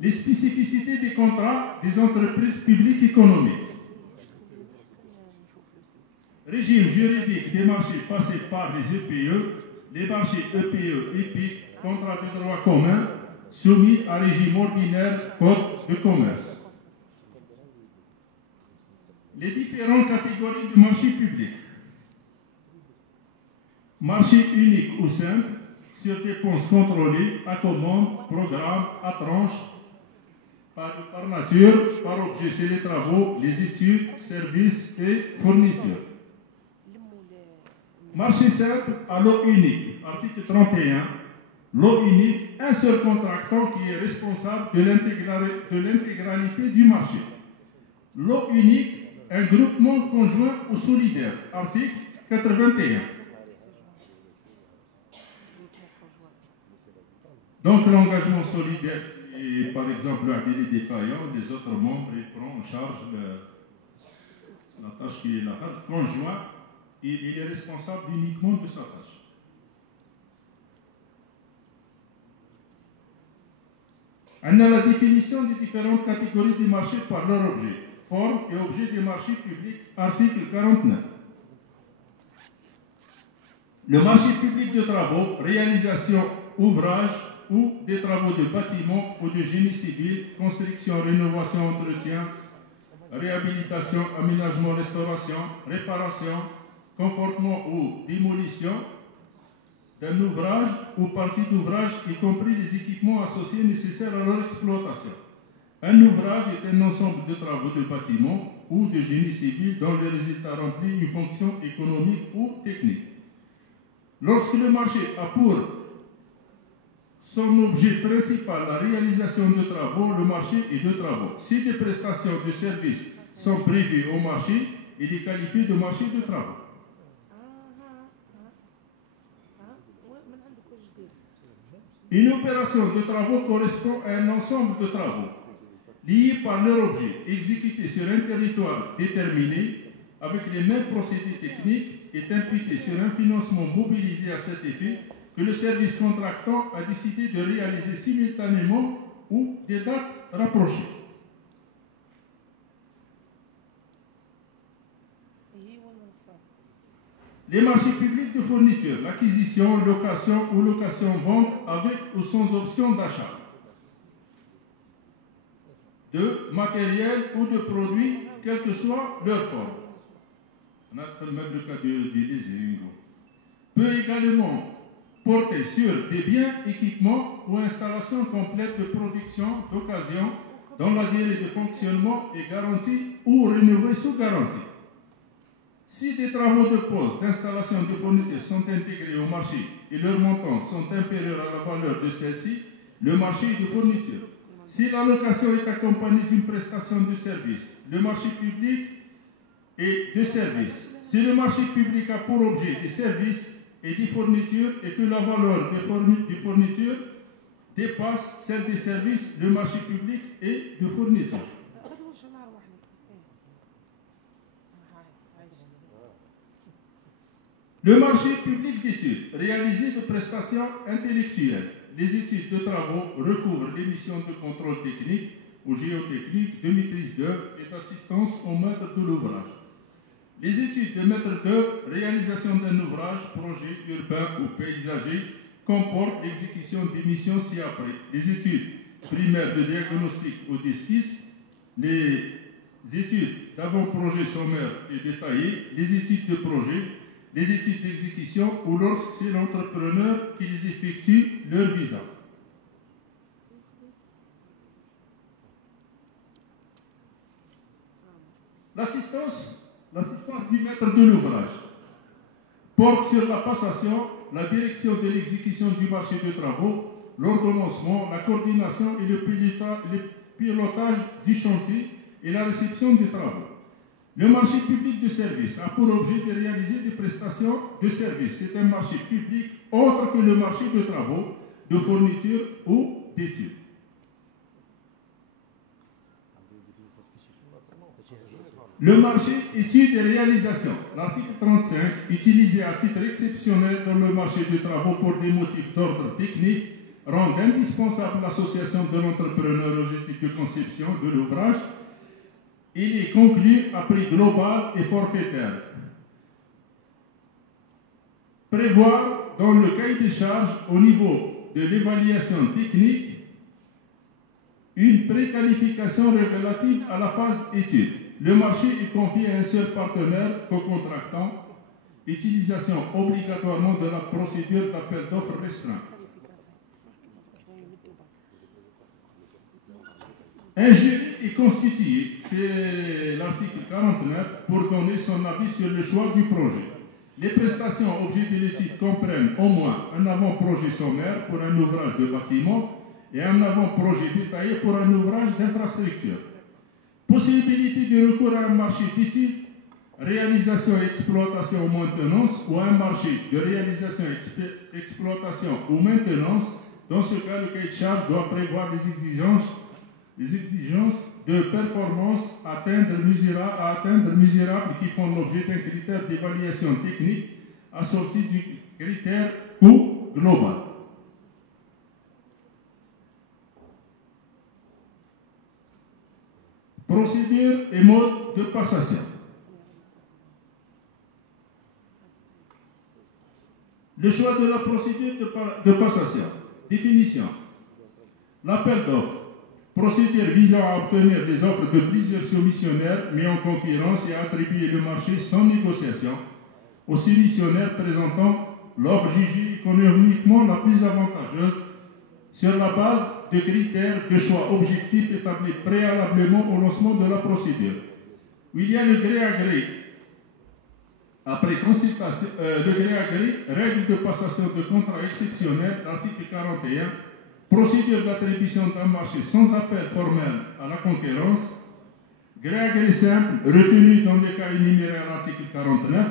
Les spécificités des contrats des entreprises publiques économiques. Régime juridique des marchés passés par les EPE, les marchés EPE, EPIC, contrats de droit commun, soumis à régime ordinaire, code de commerce. Les différentes catégories de marchés publics. Marché unique ou simple, sur dépenses contrôlées, à commande, programme, à tranche, par nature, par objet, c'est les travaux, les études, services et fournitures. Marché simple à lot unique, article 31, lot unique, un seul contractant qui est responsable de l'intégralité du marché. Lot unique, un groupement conjoint ou solidaire, article 81. Donc l'engagement solidaire est par exemple un délit défaillant, les autres membres ils prennent en charge la tâche qui est la conjoint, il est responsable uniquement de sa tâche. On a la définition des différentes catégories des marchés par leur objet, forme et objet des marchés publics, article 49. Le marché public de travaux, réalisation, ouvrage ou des travaux de bâtiment ou de génie civil, construction, rénovation, entretien, réhabilitation, aménagement, restauration, réparation, confortement ou démolition d'un ouvrage ou partie d'ouvrage, y compris les équipements associés nécessaires à leur exploitation. Un ouvrage est un ensemble de travaux de bâtiment ou de génie civil dont le résultat remplit une fonction économique ou technique. Lorsque le marché a pour son objet principal la réalisation de travaux, le marché est de travaux. Si des prestations de services sont prévues au marché, il est qualifié de marché de travaux. Une opération de travaux correspond à un ensemble de travaux liés par leur objet, exécutés sur un territoire déterminé avec les mêmes procédés techniques, est imputé sur un financement mobilisé à cet effet que le service contractant a décidé de réaliser simultanément ou des dates rapprochées. Les marchés publics de fourniture, l'acquisition, location ou location-vente avec ou sans option d'achat de matériel ou de produits, quelle que soit leur forme. On a fait même le cas de leasing. Peut également porter sur des biens, équipements ou installations complètes de production d'occasion dont la durée de fonctionnement est garantie ou renouvelée sous garantie. Si des travaux de pose, d'installation de fourniture sont intégrés au marché et leurs montants sont inférieurs à la valeur de celle-ci, le marché est de fourniture. Si la location est accompagnée d'une prestation de service, le marché public est de service. Si le marché public a pour objet des services et des fournitures et que la valeur des fournitures dépasse celle des services, le marché public est de fourniture. Le marché public d'études, réalisé de prestations intellectuelles. Les études de travaux recouvrent les missions de contrôle technique ou géotechnique, de maîtrise d'œuvre et d'assistance au maître de l'ouvrage. Les études de maître d'œuvre, réalisation d'un ouvrage, projet urbain ou paysager, comportent l'exécution des missions ci-après. Les études primaires de diagnostic ou d'esquisse, les études d'avant-projet sommaire et détaillé, les études de projet, les études d'exécution ou lorsque c'est l'entrepreneur qui les effectue leur visa. L'assistance du maître de l'ouvrage porte sur la passation, la direction de l'exécution du marché de travaux, l'ordonnancement, la coordination et le pilotage du chantier et la réception des travaux. Le marché public de services a pour objet de réaliser des prestations de services. C'est un marché public autre que le marché de travaux, de fourniture ou d'études. Le marché études et réalisations. L'article 35, utilisé à titre exceptionnel dans le marché de travaux pour des motifs d'ordre technique, rend indispensable l'association de l'entrepreneur aux études de conception de l'ouvrage. Il est conclu à prix global et forfaitaire. Prévoir dans le cahier des charges au niveau de l'évaluation technique une préqualification relative à la phase étude. Le marché est confié à un seul partenaire co-contractant. Utilisation obligatoirement de la procédure d'appel d'offres restreint. Un jury est constitué, c'est l'article 49, pour donner son avis sur le choix du projet. Les prestations objets de l'étude comprennent au moins un avant-projet sommaire pour un ouvrage de bâtiment et un avant-projet détaillé pour un ouvrage d'infrastructure. Possibilité de recours à un marché d'études, réalisation et exploitation ou maintenance, ou à un marché de réalisation, exploitation ou maintenance. Dans ce cas, le cahier de charge doit prévoir des exigences de performance à atteindre mesurables qui font l'objet d'un critère d'évaluation technique assorti du critère coût global. Procédure et mode de passation. Le choix de la procédure de passation. Définition. L'appel d'offres. Procédure visant à obtenir des offres de plusieurs soumissionnaires mis en concurrence et à attribuer le marché sans négociation aux soumissionnaires présentant l'offre jugée économiquement la plus avantageuse sur la base de critères de choix objectifs établis préalablement au lancement de la procédure. Où il y a le gré à gré. Après consultation, le gré à gré, règle de passation de contrat exceptionnel, article 41, procédure d'attribution d'un marché sans appel formel à la concurrence, gré à gré simple, retenu dans le cas énuméré à l'article 49,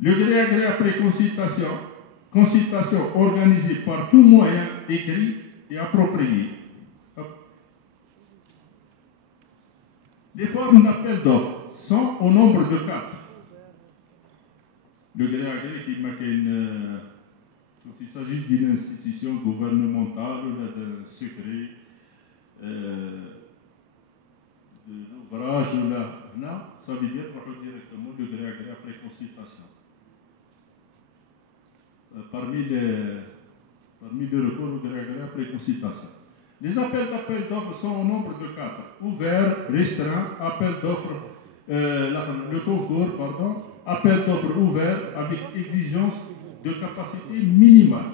le gré à gré après consultation organisée par tout moyen écrit et approprié. Les formes d'appel d'offres sont au nombre de 4. Le gré à gré qui marque quand il s'agit d'une institution gouvernementale ou d'un secret, de l'ouvrage ou là, ça veut dire directement le gré à gré après consultation. Parmi les recours au gré à gré après consultation. Les appels d'offres sont au nombre de 4. Ouvert, restreint, appel d'offres, le concours, pardon, appel d'offres ouvert avec exigence de capacité minimale.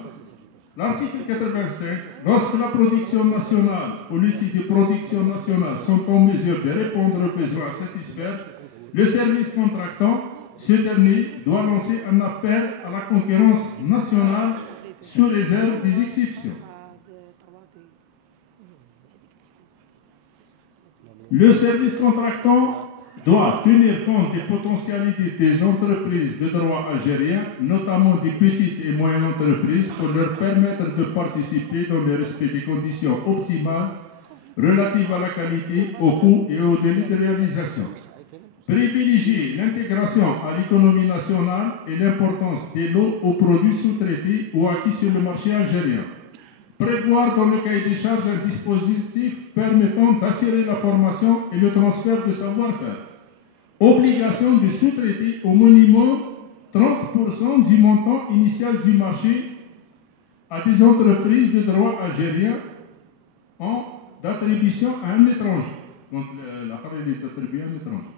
L'article 85, lorsque la production nationale ou l'outil de production nationale sont en mesure de répondre aux besoins à satisfaire, le service contractant, ce dernier doit lancer un appel à la concurrence nationale sous réserve des exceptions. Le service contractant doit tenir compte des potentialités des entreprises de droit algérien, notamment des petites et moyennes entreprises, pour leur permettre de participer dans le respect des conditions optimales relatives à la qualité, au coût et au délai de réalisation. Privilégier l'intégration à l'économie nationale et l'importance des lots aux produits sous-traités ou acquis sur le marché algérien. Prévoir dans le cahier des charges un dispositif permettant d'assurer la formation et le transfert de savoir-faire. Obligation de sous-traiter au minimum 30% du montant initial du marché à des entreprises de droit algérien d'attribution à un étranger. Donc, la kharine est attribuée à un étranger.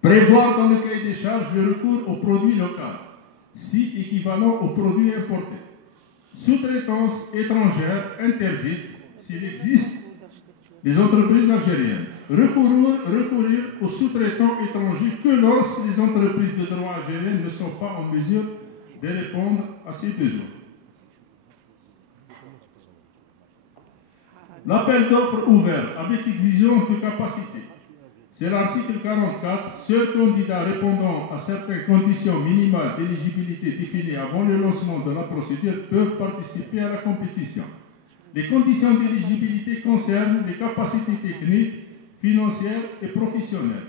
Prévoir dans le cahier des charges le recours aux produits locaux, si équivalent aux produits importés. Sous-traitance étrangère interdite, s'il existe, les entreprises algériennes. Recourir aux sous-traitants étrangers que lorsque les entreprises de droit algériennes ne sont pas en mesure de répondre à ces besoins. L'appel d'offres ouvert avec exigence de capacité. C'est l'article 44. Seuls candidats répondant à certaines conditions minimales d'éligibilité définies avant le lancement de la procédure peuvent participer à la compétition. Les conditions d'éligibilité concernent les capacités techniques, financières et professionnelles.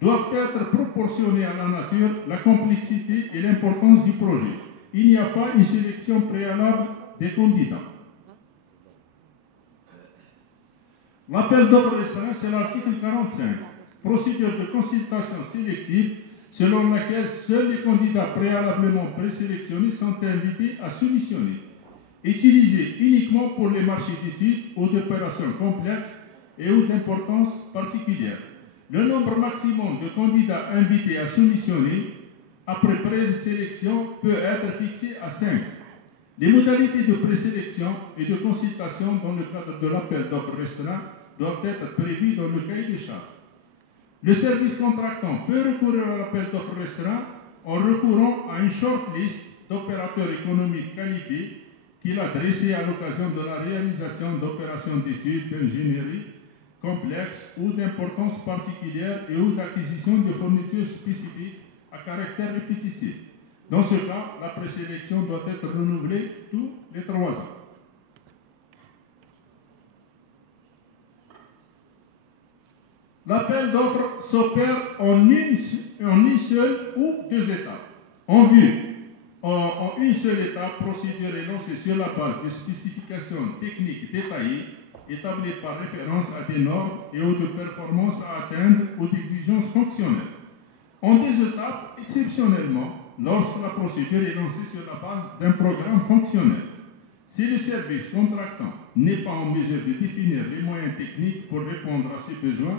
Doivent être proportionnées à la nature, la complexité et l'importance du projet. Il n'y a pas une sélection préalable des candidats. L'appel d'offres restreint, c'est l'article 45. Procédure de consultation sélective selon laquelle seuls les candidats préalablement présélectionnés sont invités à soumissionner. Utilisé uniquement pour les marchés d'études ou d'opérations complexes et ou d'importance particulière. Le nombre maximum de candidats invités à soumissionner après présélection peut être fixé à 5. Les modalités de présélection et de consultation dans le cadre de l'appel d'offres restreint doivent être prévues dans le cahier des charges. Le service contractant peut recourir à l'appel d'offres restreint en recourant à une shortlist d'opérateurs économiques qualifiés qu'il a dressé à l'occasion de la réalisation d'opérations d'études d'ingénierie complexes ou d'importance particulière et ou d'acquisition de fournitures spécifiques à caractère répétitif. Dans ce cas, la présélection doit être renouvelée tous les 3 ans. L'appel d'offres s'opère en une seule ou 2 étapes. En une seule étape, procédure est lancée sur la base des spécifications techniques détaillées établies par référence à des normes et ou de performances à atteindre ou d'exigences fonctionnelles. En 2 étapes, exceptionnellement, lorsque la procédure est lancée sur la base d'un programme fonctionnel. Si le service contractant n'est pas en mesure de définir les moyens techniques pour répondre à ses besoins,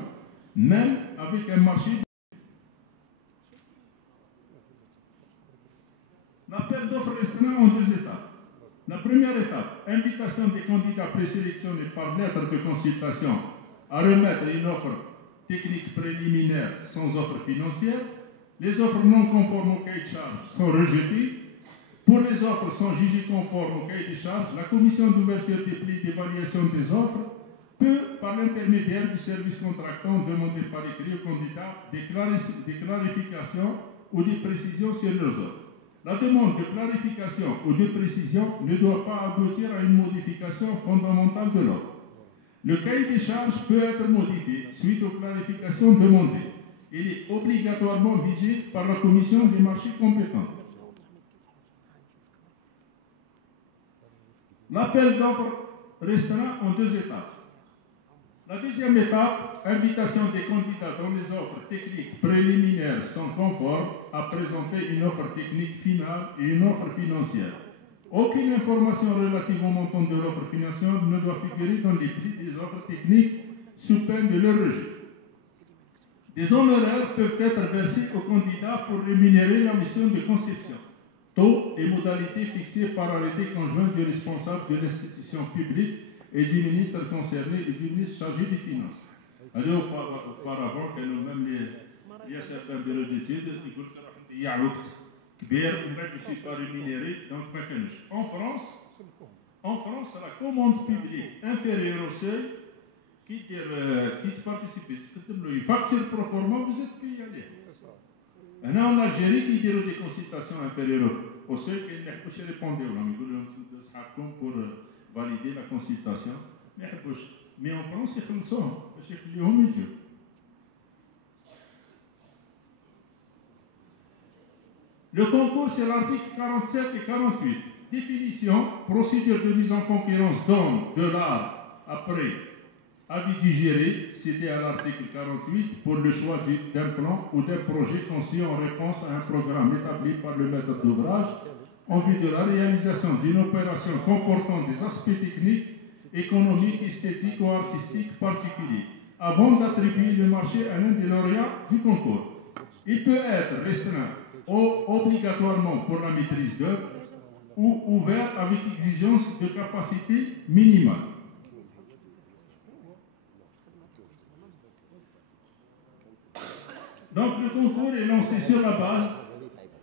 même avec un marché. L'appel d'offres restreint en 2 étapes. La première étape, invitation des candidats présélectionnés par lettre de consultation à remettre une offre technique préliminaire sans offre financière. Les offres non conformes au cahier de charges sont rejetées. Pour les offres sont jugées conformes au cahier de charges, la commission d'ouverture des prix d'évaluation des offres peut, par l'intermédiaire du service contractant, demander par écrit aux candidats des clarifications ou des précisions sur leurs offres. La demande de clarification ou de précision ne doit pas aboutir à une modification fondamentale de l'offre. Le cahier des charges peut être modifié suite aux clarifications demandées. Il est obligatoirement visé par la commission des marchés compétente. L'appel d'offres restera en 2 étapes. La deuxième étape, invitation des candidats dont les offres techniques préliminaires sont conformes à présenter une offre technique finale et une offre financière. Aucune information relative au montant de l'offre financière ne doit figurer dans les prix des offres techniques sous peine de leur rejet. Des honoraires peuvent être versés aux candidats pour rémunérer la mission de conception. Taux et modalités fixés par arrêté conjoint du responsable de l'institution publique et du ministre concerné et du ministre chargé des Finances. Alors, auparavant, il y a certains bureaux d'études qui disent qu'il y a un je ne suis pas rémunéré, donc en France, la commande publique inférieure au seuil, qui participe, une facture pro forma, vous êtes payé. En Algérie, qui dit des consultations inférieures au seuil, qui n'a pas répondu, pour valider la consultation. Mais en France, ils font ça. Le concours, c'est l'article 47 et 48. Définition, procédure de mise en concurrence d'hommes, de l'art, Avis du géré, cité à l'article 48, pour le choix d'un plan ou d'un projet conçu en réponse à un programme établi par le maître d'ouvrage en vue de la réalisation d'une opération comportant des aspects techniques, économiques, esthétiques ou artistiques particuliers, avant d'attribuer le marché à l'un des lauréats du concours. Il peut être restreint obligatoirement pour la maîtrise d'œuvre ou ouvert avec exigence de capacité minimale. Donc le concours est lancé sur la base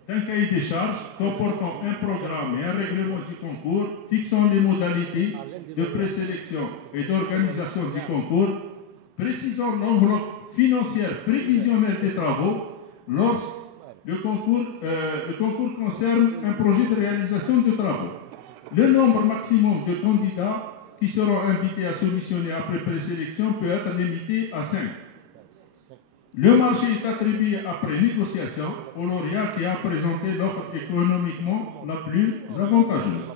d'un cahier des charges comportant un programme et un règlement du concours fixant les modalités de présélection et d'organisation du concours, précisant l'enveloppe financière prévisionnelle des travaux lorsque le concours concerne un projet de réalisation de travaux. Le nombre maximum de candidats qui seront invités à soumissionner après présélection peut être limité à 5. Le marché est attribué après négociation au lauréat qui a présenté l'offre économiquement la plus avantageuse.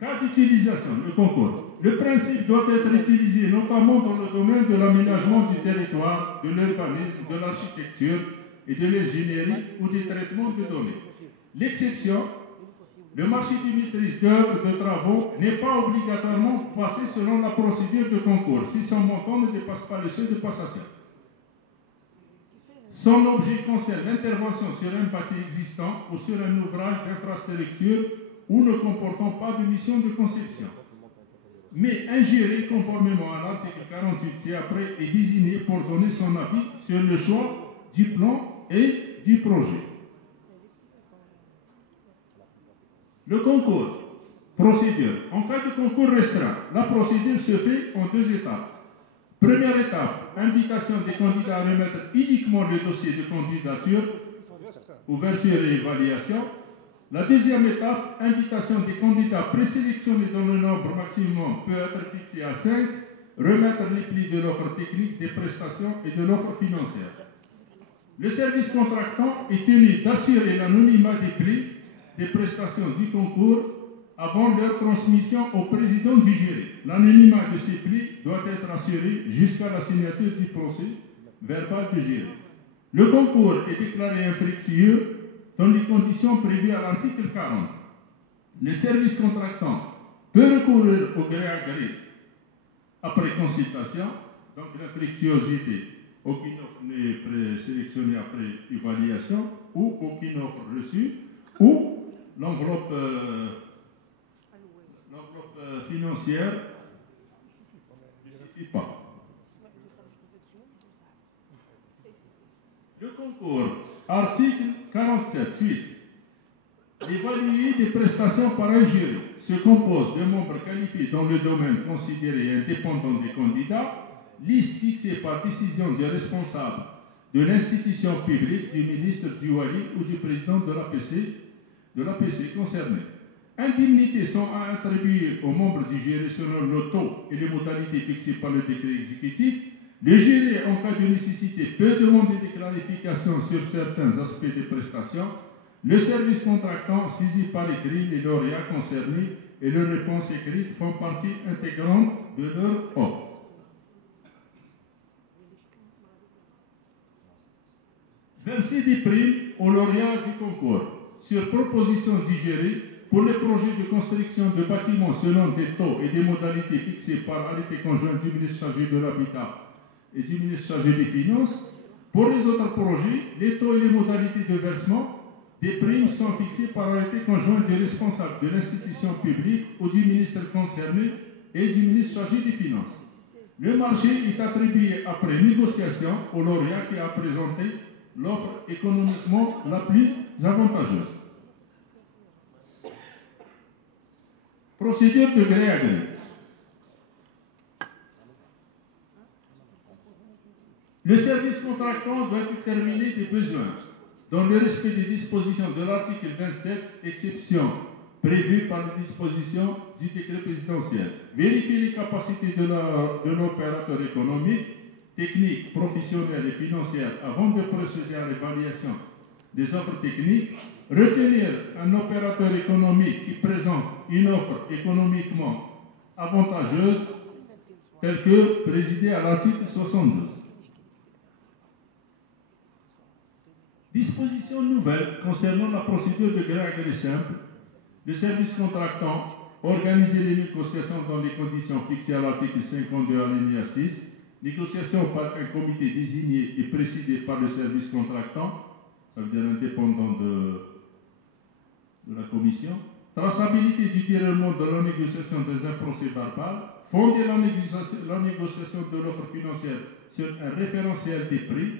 Cas d'utilisation, le concours. Le principe doit être utilisé notamment dans le domaine de l'aménagement du territoire, de l'urbanisme, de l'architecture et de l'ingénierie ou des traitements de données. L'exception, le marché de maîtrise d'œuvre de travaux n'est pas obligatoirement passé selon la procédure de concours si son montant ne dépasse pas le seuil de passation. Son objet concerne l'intervention sur un bâti existant ou sur un ouvrage d'infrastructure ou ne comportant pas de mission de conception. Mais un géré, conformément à l'article 48 après, est désigné pour donner son avis sur le choix du plan et du projet. Le concours. Procédure. En cas de concours restreint, la procédure se fait en 2 étapes. Première étape, invitation des candidats à remettre uniquement le dossier de candidature, ouverture et évaluation. La deuxième étape, invitation des candidats présélectionnés dont le nombre maximum peut être fixé à 5, remettre les plis de l'offre technique, des prestations et de l'offre financière. Le service contractant est tenu d'assurer l'anonymat des plis des prestations du concours avant leur transmission au président du jury. L'anonymat de ces plis doit être assuré jusqu'à la signature du procès verbal du jury. Le concours est déclaré infructueux dans les conditions prévues à l'article 40. Le service contractant peut recourir au gré à gré après consultation, donc l'infructuosité, aucune offre n'est présélectionnée après évaluation ou aucune offre reçue, ou l'enveloppe financière ne suffit pas. Le concours, article 47, suite. Évaluer des prestations par un jury se compose de membres qualifiés dans le domaine considéré indépendant des candidats, liste fixée par décision du responsable de l'institution publique, du ministre, du wali ou du président de l'APC concernée. Indemnités sont à attribuer aux membres du jury selon le taux et les modalités fixées par le décret exécutif. Le jury, en cas de nécessité, peut demander des clarifications sur certains aspects des prestations. Le service contractant saisit par écrit les lauréats concernés et leurs réponses écrites font partie intégrante de leur offre. Verser des primes aux lauréats du concours sur proposition du jury pour les projets de construction de bâtiments selon des taux et des modalités fixées par arrêté conjoint du ministre chargé de l'Habitat et du ministre chargé des Finances. Pour les autres projets, les taux et les modalités de versement des primes sont fixés par arrêté conjoint du responsable de l'institution publique ou du ministre concerné et du ministre chargé des Finances. Le marché est attribué après négociation au lauréat qui a présenté l'offre économiquement la plus avantageuse. Procédure de gré à gré. Le service contractant doit déterminer des besoins dans le respect des dispositions de l'article 27, exception prévue par les dispositions du décret présidentiel. Vérifier les capacités de l'opérateur économique, technique, professionnelle et financière avant de procéder à l'évaluation des offres techniques. Retenir un opérateur économique qui présente une offre économiquement avantageuses telles que présidées à l'article 72. Disposition nouvelle concernant la procédure de gré à gré simple, le service contractant organiser les négociations dans les conditions fixées à l'article 52 alinéa 6, négociation par un comité désigné et présidé par le service contractant, ça veut dire indépendant de la commission, traçabilité du déroulement de la négociation dans un procès verbal, fonder la négociation de l'offre financière sur un référentiel des prix.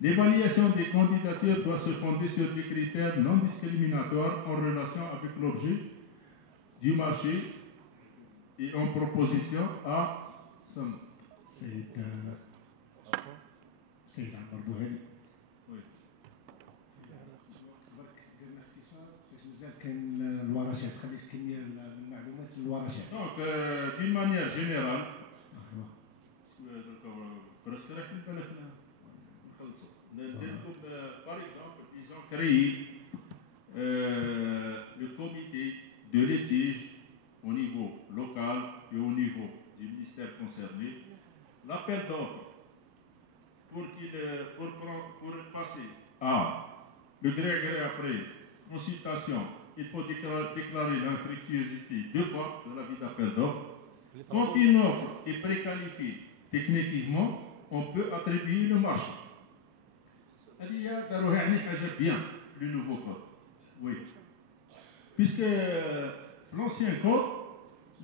L'évaluation des candidatures doit se fonder sur des critères non discriminatoires en relation avec l'objet du marché et en proposition à son. سيد عمر بوهاني. Oui. مازال كاين الورشات خليك كميه المعلومات الورشات. Donc, d'une manière générale, presque par exemple, ils ont créé le comité de litige au niveau local et au niveau du ministère concerné. L'appel d'offres pour passer à le gré à gré après consultation, il faut déclarer l'infructuosité 2 fois de l'avis d'appel d'offres. Quand une offre est préqualifiée techniquement, on peut attribuer le marché. Il y a bien le nouveau code. Oui. Puisque l'ancien code,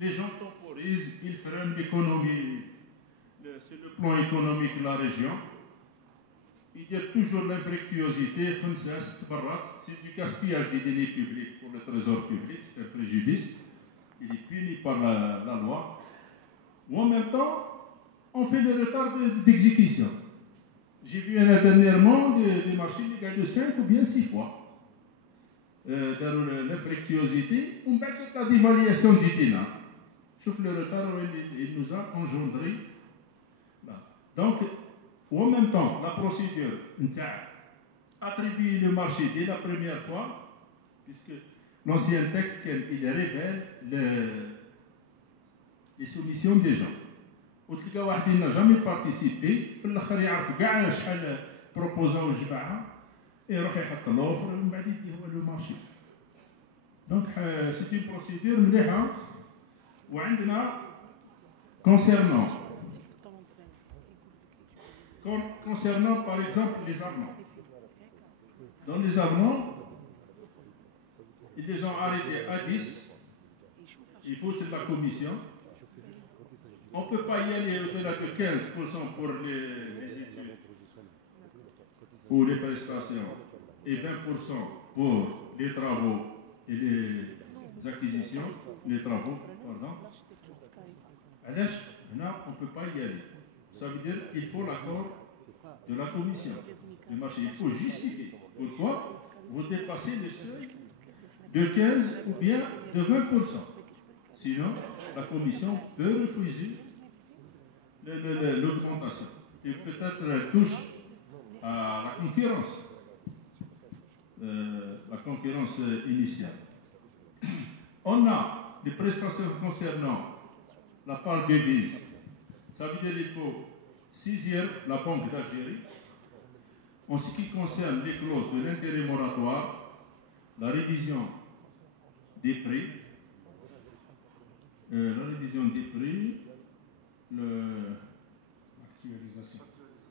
les gens temporisent, ils freinent l'économie, sur le plan économique de la région. Il y a toujours l'infructuosité, c'est du gaspillage des deniers publics pour le trésor public, c'est un préjudice. Il est puni par la loi. Ou en même temps, on fait des retards d'exécution. J'ai vu dernièrement des marchés légaux de 5 ou bien 6 fois. Dans l'infructuosité, on met la dévaluation du dinar. Sauf le retard, il nous a engendré. Donc, en même temps, la procédure attribue le marché dès la première fois, puisque l'ancien texte, il révèle les soumissions des gens. وتلقى واحد n'a jamais participé في الاخر يعرف كاع شحال بروبوزاو الجماعه يروح يحط لوفر ومن بعد يديه هو لو مارشي. دونك سي اون بروسيدور مليحه. وعندنا concernant par exemple les avenants. Dans les avenants, ils les ont arrêtés à 10. Il faut de la commission. On ne peut pas y aller au-delà de 15% pour les études ou les prestations et 20% pour les travaux et les acquisitions, les travaux, pardon. Là, on ne peut pas y aller. Ça veut dire qu'il faut l'accord de la commission du marché. Il faut justifier pourquoi vous dépassez le seuil de 15 ou bien de 20%. Sinon, la commission peut refuser l'augmentation. Et peut-être elle touche à la concurrence initiale. On a des prestations concernant la part devise. Ça veut dire qu'il faut saisir la Banque d'Algérie. En ce qui concerne les clauses de l'intérêt moratoire, la révision des prix,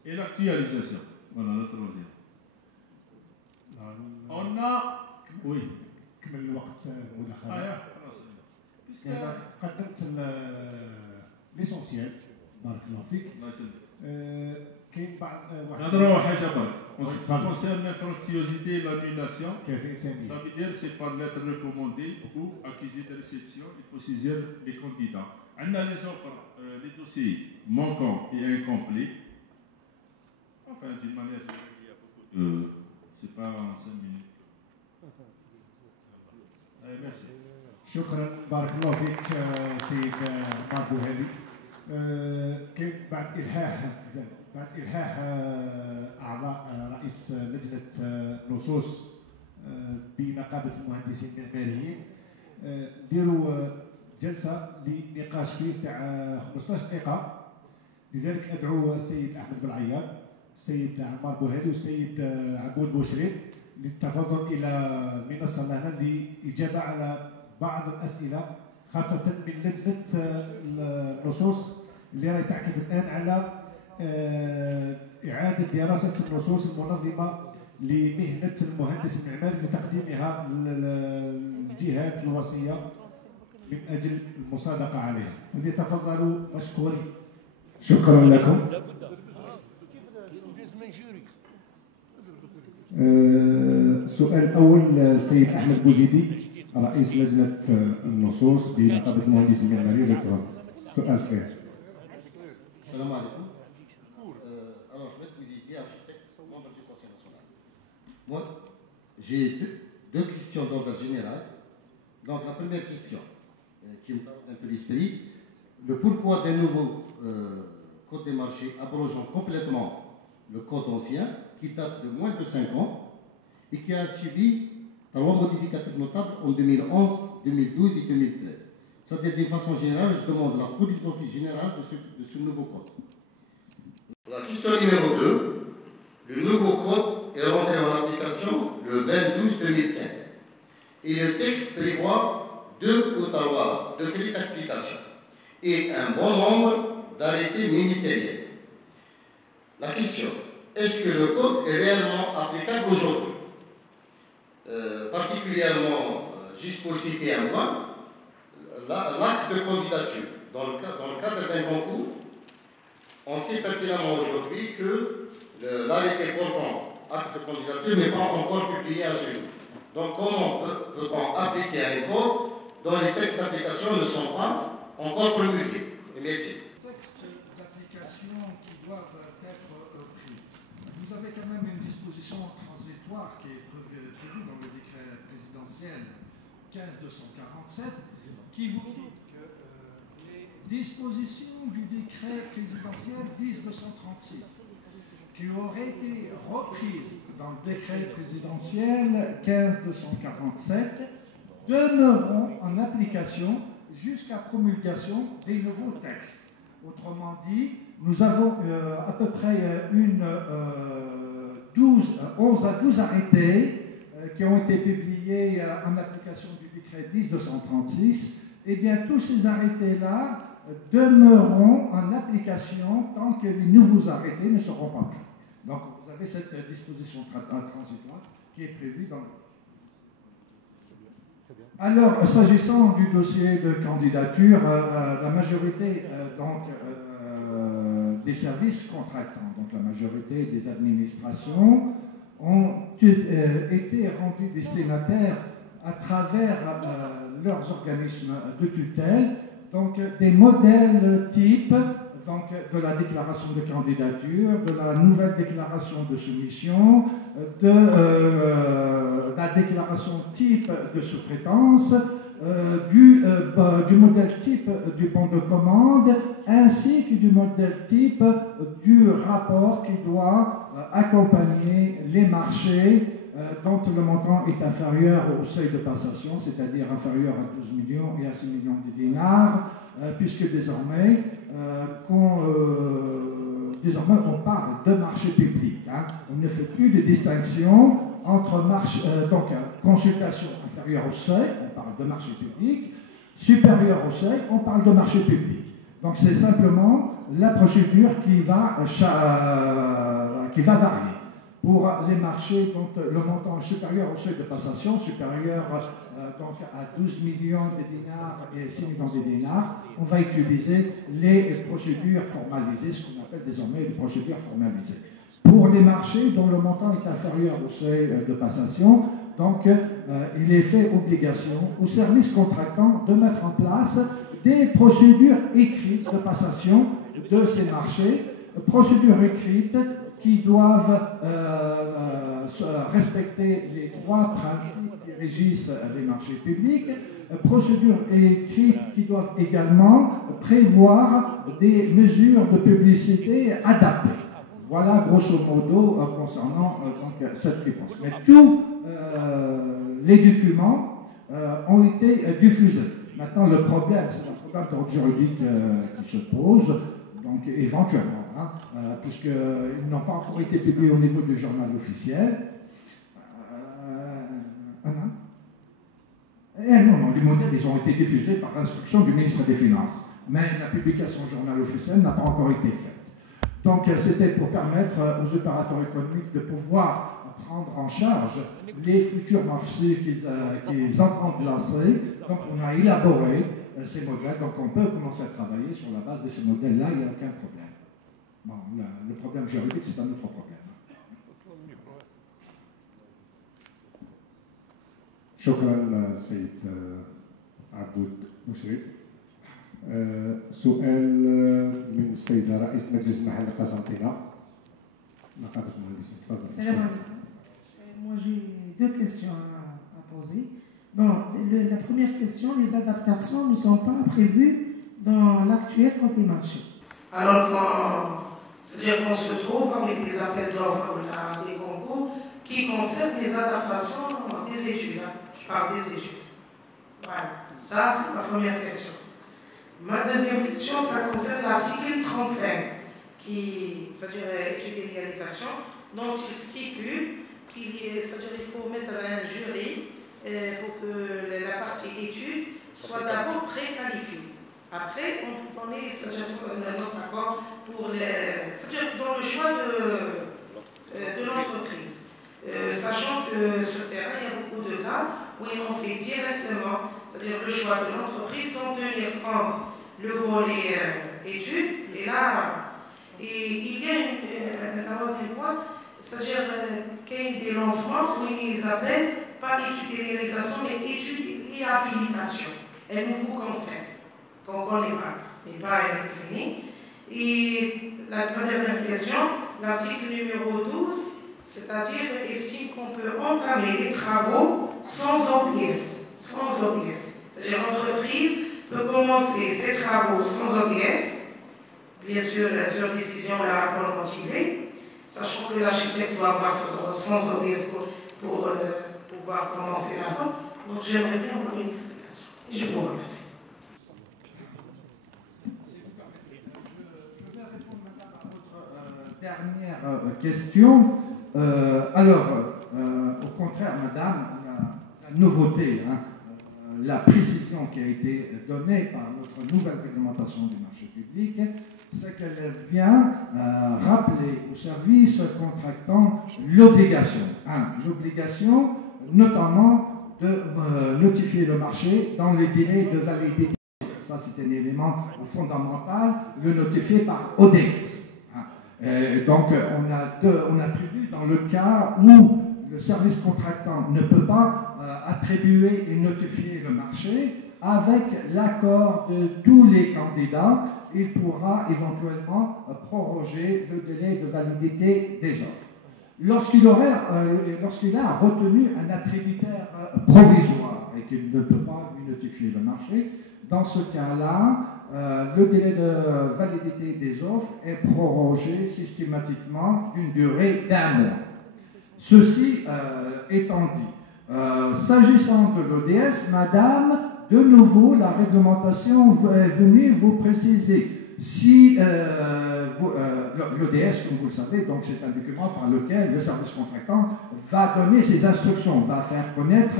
et l'actualisation. Voilà, la troisième. On a... Oui. كمل الوقت مداخلة. قدمت ليسونسيال بارك الله فيك. كاين بعض نهضروا حاجة برك. Concernant l'infructuosité et l'annulation, ça veut dire c'est par lettre recommandée ou accusé de réception, il faut saisir les candidats. On a les offres, les dossiers manquants et incomplets. Enfin, d'une manière générale, il y a beaucoup de... c'est pas en 5 minutes. Merci. شكرا بارك الله فيك سيد ماركو هادي. كاين بعد إلحاح أعضاء رئيس لجنة نصوص بنقابة المهندسين المعماريين ديروا جلسه لنقاش كبير تاع 15 دقيقه. لذلك ادعو السيد احمد بن عياض، السيد عمار بوهادي والسيد عبود بوشريد للتفضل الى المنصه هنا لاجابه على بعض الاسئله، خاصه من لجنه النصوص اللي راهي تعكف الان على اعاده دراسه النصوص المنظمه لمهنه المهندس المعماري لتقديمها للجهات الوصيه من اجل المصادقه عليها. فليتفضلوا مشكورين. شكرا لكم. السؤال الاول السيد احمد بوزيدي رئيس لجنه النصوص بنقابه المهندسين المعماريين. سؤال صغير. السلام عليكم. Alors, Ahmed Bouzidi, architecte, membre du Conseil national. Moi, j'ai deux questions d'ordre général. Donc, la première question, qui me tape un peu l'esprit, le pourquoi d'un nouveau code des marchés abrogeant complètement le code ancien, qui date de moins de 5 ans, et qui a subi 3 modificatifs notables en 2011, 2012 et 2013. C'est-à-dire, d'une façon générale, je demande la philosophie générale de ce nouveau code. La question numéro 2, le nouveau code est rentré en application le 20-12-2015. Et le texte prévoit 2 quotas de crédits d'application et un bon nombre d'arrêtés ministériels. La question, est-ce que le code est réellement applicable aujourd'hui? Particulièrement, juste pour citer un point, l'acte de candidature, dans le cadre d'un concours, on sait pertinemment aujourd'hui que l'arrêté portant acte de candidature n'est pas encore publié à ce jour. Donc comment peut-on appliquer un code dont les textes d'application ne sont pas encore promulgués? Et merci. Textes d'application qui doivent être pris. Vous avez quand même une disposition transitoire qui est prévue dans le décret présidentiel 15-247 qui vous dit que les dispositions du décret présidentiel 10-236 qui auraient été reprises dans le décret présidentiel 15-247 demeureront en application jusqu'à promulgation des nouveaux textes. Autrement dit, nous avons à peu près 11 à 12 arrêtés qui ont été publiés en application du décret 10-236. Eh bien, tous ces arrêtés-là demeureront en application tant que les nouveaux arrêtés ne seront pas pris. Donc, vous avez cette disposition transitoire qui est prévue dans le... Alors, s'agissant du dossier de candidature, la majorité des services contractants, donc la majorité des administrations, ont été rendus destinataires à travers leurs organismes de tutelle, donc des modèles types donc, de la déclaration de candidature, de la nouvelle déclaration de soumission, de la déclaration type de sous-traitance, du modèle type du bon de commande, ainsi que du modèle type du rapport qui doit accompagner les marchés dont le montant est inférieur au seuil de passation, c'est-à-dire inférieur à 12 millions et à 6 millions de dinars, puisque désormais, on parle de marché public. Hein. On ne fait plus de distinction entre consultation inférieure au seuil, on parle de marché public, supérieure au seuil, on parle de marché public. Donc c'est simplement la procédure qui va varier. Pour les marchés dont le montant est supérieur au seuil de passation, supérieur donc à 12 millions de dinars et 6 millions de dinars, on va utiliser les procédures formalisées, ce qu'on appelle désormais les procédures formalisées. Pour les marchés dont le montant est inférieur au seuil de passation, donc il est fait obligation aux services contractants de mettre en place des procédures écrites de passation de ces marchés, procédures écrites qui doivent respecter les 3 principes qui régissent les marchés publics, procédures écrites qui doivent également prévoir des mesures de publicité adaptées. Voilà grosso modo concernant donc, cette réponse. Mais tous les documents ont été diffusés. Maintenant, le problème, c'est un problème d'ordre juridique qui se pose, donc éventuellement, puisqu'ils n'ont pas encore été publiés au niveau du journal officiel. Non, les modèles, ils ont été diffusés par instruction du ministre des Finances, mais la publication au journal officiel n'a pas encore été faite. Donc, c'était pour permettre aux opérateurs économiques de pouvoir prendre en charge les futurs marchés qu'ils entendent lancer. Donc, on a élaboré ces modèles, donc on peut commencer à travailler sur la base de ces modèles-là, il n'y a aucun problème. Bon, le problème juridique, c'est un autre problème. شكرا سيد عبود مشرف. سؤال من السيدة رئيس مجلس محل قسنطينة نقابة المهندسين. تفضل. السلام عليكم. Moi j'ai deux questions à poser. Bon, la première question, les adaptations ne sont pas prévues dans l'actuel code des marchés. Alors c'est-à-dire qu'on se trouve avec des appels d'offres, des concours qui concernent les adaptations des études. Je parle des études. Voilà, ça c'est ma première question. Ma deuxième question, ça concerne l'article 35, c'est-à-dire études et réalisation, dont il stipule c'est-à-dire il faut mettre un jury pour que la partie étude soit d'abord préqualifiée. Après, on peut donner notre accord pour c'est-à-dire dans le choix de l'entreprise. Sachant que sur le terrain, il y a beaucoup de cas où ils l'ont fait directement, c'est-à-dire le choix de l'entreprise sans tenir compte le volet études. Et là, il y a un troisième point, c'est-à-dire qu'il y a des lancements où ils appellent pas études et réalisation, mais études et habilitation. Un nouveau concept qu'on ne connaît pas, n'est pas défini. Et la dernière question, l'article numéro 12, c'est-à-dire estime qu'on peut entamer les travaux sans ODS. Sans ODS. C'est-à-dire l'entreprise peut commencer ses travaux sans ODS, bien sûr sur décision de la rapport motivée, sachant que l'architecte doit avoir sans ODS pour pouvoir commencer l'avant. Donc j'aimerais bien avoir une explication. Et je vous remercie. Je vais répondre maintenant à votre dernière question. Au contraire, madame, la nouveauté, la précision qui a été donnée par notre nouvelle réglementation du marché public, c'est qu'elle vient rappeler au service contractant l'obligation. L'obligation, notamment, de notifier le marché dans les délais de validité. Ça, c'est un élément fondamental, le notifier par ODS. Donc, on a prévu dans le cas où le service contractant ne peut pas attribuer et notifier le marché, avec l'accord de tous les candidats, il pourra éventuellement proroger le délai de validité des offres. Lorsqu'il a retenu un attributaire provisoire et qu'il ne peut pas lui notifier le marché, dans ce cas-là, le délai de validité des offres est prorogé systématiquement d'une durée d'1 mois. Ceci étant dit, s'agissant de l'ODS, madame, de nouveau, la réglementation est venue vous préciser. Si l'ODS, comme vous le savez, donc c'est un document par lequel le service contractant va donner ses instructions, va faire connaître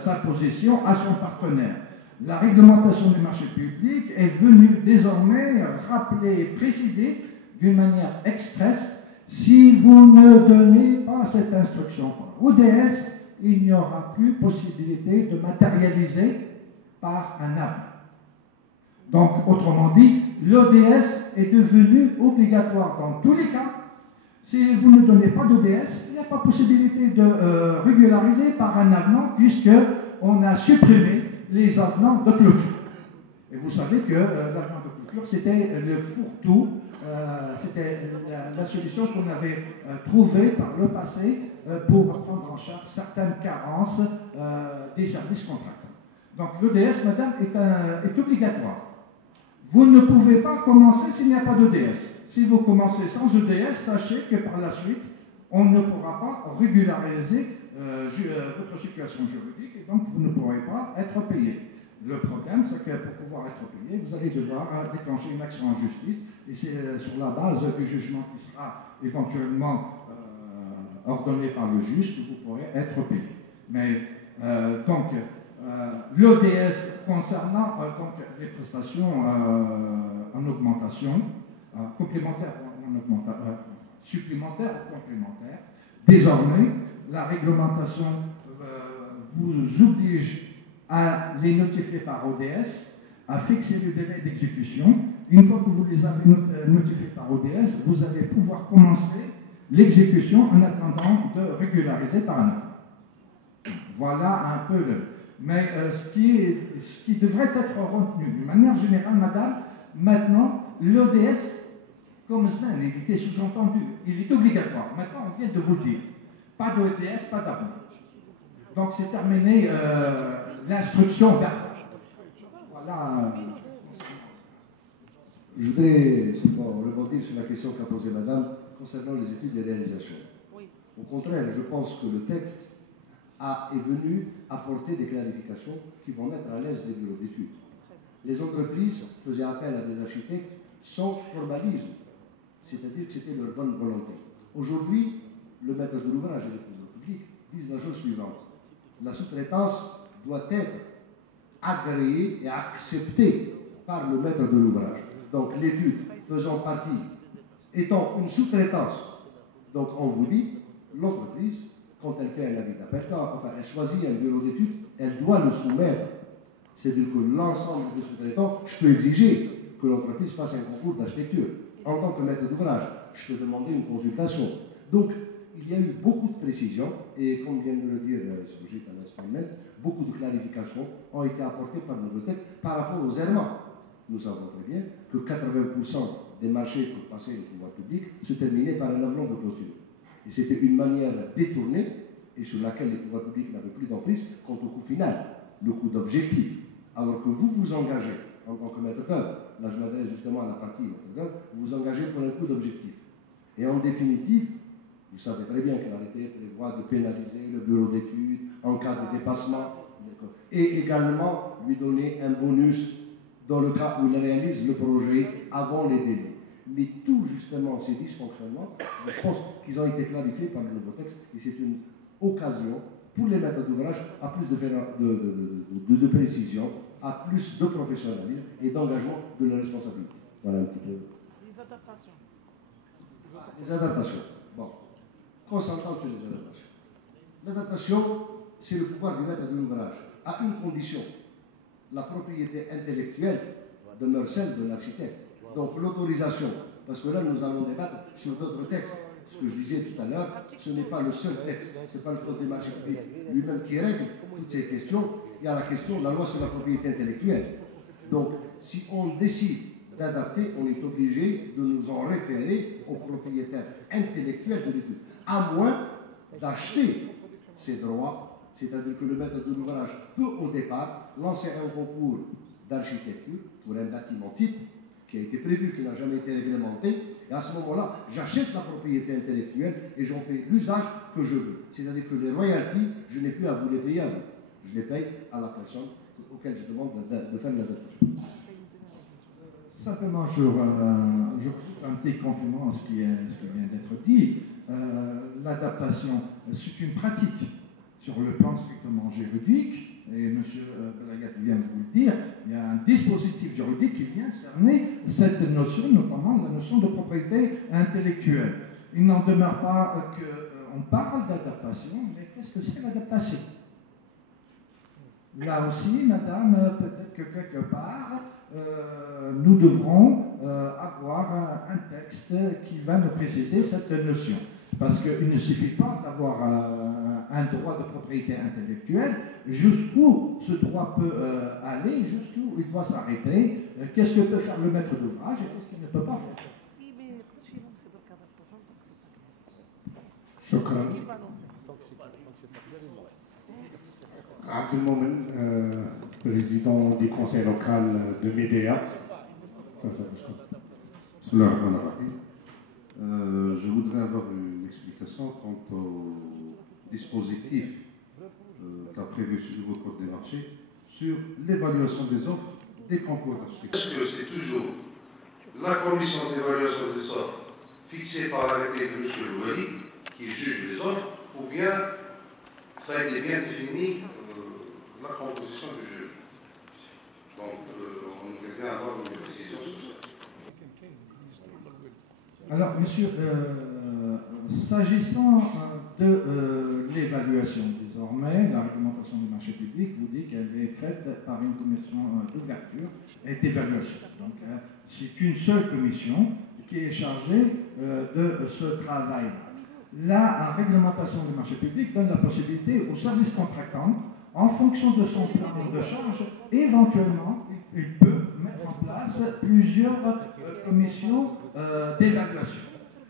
sa position à son partenaire. La réglementation du marché public est venue désormais rappeler, préciser d'une manière expresse, si vous ne donnez pas cette instruction ODS, il n'y aura plus possibilité de matérialiser par un avenant. Donc, autrement dit, l'ODS est devenu obligatoire dans tous les cas. Si vous ne donnez pas d'ODS, il n'y a pas possibilité de régulariser par un avenant, puisqu'on a supprimé les avenants de clôture. Et vous savez que l'avenant de clôture, c'était le fourre-tout, c'était la solution qu'on avait trouvée par le passé pour prendre en charge certaines carences des services contractants. Donc l'ODS, madame, est obligatoire. Vous ne pouvez pas commencer s'il n'y a pas d'ODS. Si vous commencez sans ODS, sachez que par la suite, on ne pourra pas régulariser votre situation juridique et donc vous ne pourrez pas être payé. Le problème, c'est que pour pouvoir être payé, vous allez devoir déclencher une action en justice, et c'est sur la base du jugement qui sera éventuellement ordonné par le juge que vous pourrez être payé. Mais donc, l'ODS concernant donc, les prestations en augmentation, complémentaires ou en augmentation, supplémentaires ou complémentaires, désormais, la réglementation vous oblige à les notifier par ODS, à fixer le délai d'exécution. Une fois que vous les avez notifiés par ODS, vous allez pouvoir commencer l'exécution en attendant de régulariser par un offre. Voilà un peu le... Mais ce qui devrait être retenu, de manière générale, madame, maintenant, l'ODS, comme Sven, il était sous-entendu, il est obligatoire. Maintenant, on vient de vous le dire. Pas d'ODS, pas d'avenir. Donc c'est terminé l'instruction verbale. Voilà. Je voudrais rebondir sur la question qu'a posée madame concernant les études et réalisations. Au contraire, je pense que le texte est venu apporter des clarifications qui vont mettre à l'aise les bureaux d'études. Les entreprises faisaient appel à des architectes sans formalisme, c'est-à-dire que c'était leur bonne volonté. Aujourd'hui, le maître de l'ouvrage et les pouvoirs publics disent la chose suivante. La sous-traitance doit être agréée et acceptée par le maître de l'ouvrage. Donc l'étude faisant partie, étant une sous-traitance, donc on vous dit, l'entreprise, quand elle fait un avis d'appel, enfin elle choisit un bureau d'études, elle doit le soumettre. C'est-à-dire que l'ensemble des sous-traitants, je peux exiger que l'entreprise fasse un concours d'architecture. En tant que maître d'ouvrage, je peux demander une consultation. Donc, il y a eu beaucoup de précisions, et comme vient de le dire Sojit à l'instant même, beaucoup de clarifications ont été apportées par le nouveau texte par rapport aux errements. Nous savons très bien que 80% des marchés pour passer le pouvoir public se terminaient par un avenant de clôture. Et c'était une manière détournée, et sur laquelle les pouvoirs publics n'avaient plus d'emprise, quant au coût final, le coût d'objectif. Alors que vous vous engagez, en tant que maître d'œuvre, là je m'adresse justement à la partie maître d'œuvre, vous vous engagez pour un coût d'objectif. Et en définitive, vous savez très bien que l'arrêté prévoit de pénaliser le bureau d'études en cas de dépassement, et également lui donner un bonus dans le cas où il réalise le projet avant les délais. Mais tout justement ces dysfonctionnements, je pense qu'ils ont été clarifiés par le nouveau texte, et c'est une occasion pour les maîtres d'ouvrage à plus de précision, à plus de professionnalisme et d'engagement de la responsabilité. Voilà un petit peu. Les adaptations. Les adaptations. Bon. Qu'on s'entende sur les adaptations. L'adaptation, c'est le pouvoir du maître de l'ouvrage, à une condition. La propriété intellectuelle demeure celle de l'architecte. Donc l'autorisation, parce que là nous allons débattre sur d'autres textes. Ce que je disais tout à l'heure, ce n'est pas le seul texte, ce n'est pas le Code des marchés publics lui-même qui règle toutes ces questions. Il y a la question de la loi sur la propriété intellectuelle. Donc si on décide d'adapter, on est obligé de nous en référer au propriétaire intellectuel de l'étude, à moins d'acheter ces droits, c'est-à-dire que le maître de l'ouvrage peut au départ lancer un concours d'architecture pour un bâtiment type qui a été prévu, qui n'a jamais été réglementé, et à ce moment-là, j'achète la propriété intellectuelle et j'en fais l'usage que je veux. C'est-à-dire que les royalties, je n'ai plus à vous les payer à vous. Je les paye à la personne auquel je demande de faire l'adaptation. Simplement, je un petit compliment à ce qui vient d'être dit. L'adaptation, c'est une pratique sur le plan strictement juridique, et M. Belagat vient de vous le dire, il y a un dispositif juridique qui vient cerner cette notion, notamment la notion de propriété intellectuelle. Il n'en demeure pas qu'on parle d'adaptation, mais qu'est-ce que c'est l'adaptation? Là aussi, madame, peut-être que quelque part, nous devrons avoir un texte qui va nous préciser cette notion. Parce qu'il ne suffit pas d'avoir un droit de propriété intellectuelle, jusqu'où ce droit peut aller, jusqu'où il doit s'arrêter, qu'est-ce que peut faire le maître d'ouvrage et qu'est-ce qu'il ne peut pas faire. شكرا. Abdelmomen, président du conseil local de Médéa. Je voudrais avoir une explication quant au dispositif qu'a prévu ce nouveau code des marchés sur l'évaluation des offres des concours d'architecture. Est-ce que c'est toujours la commission d'évaluation des offres fixée par l'arrêté de M. Louali qui juge les offres, ou bien ça a été bien défini la composition du jury? Donc, on voudrait bien avoir une précision sur ça. Alors, monsieur, s'agissant de l'évaluation, désormais, la réglementation du marché public vous dit qu'elle est faite par une commission d'ouverture et d'évaluation. Donc, c'est une seule commission qui est chargée de ce travail-là. La réglementation du marché public donne la possibilité au service contractant, en fonction de son plan de charge, éventuellement, il peut mettre en place plusieurs commissions d'évaluation.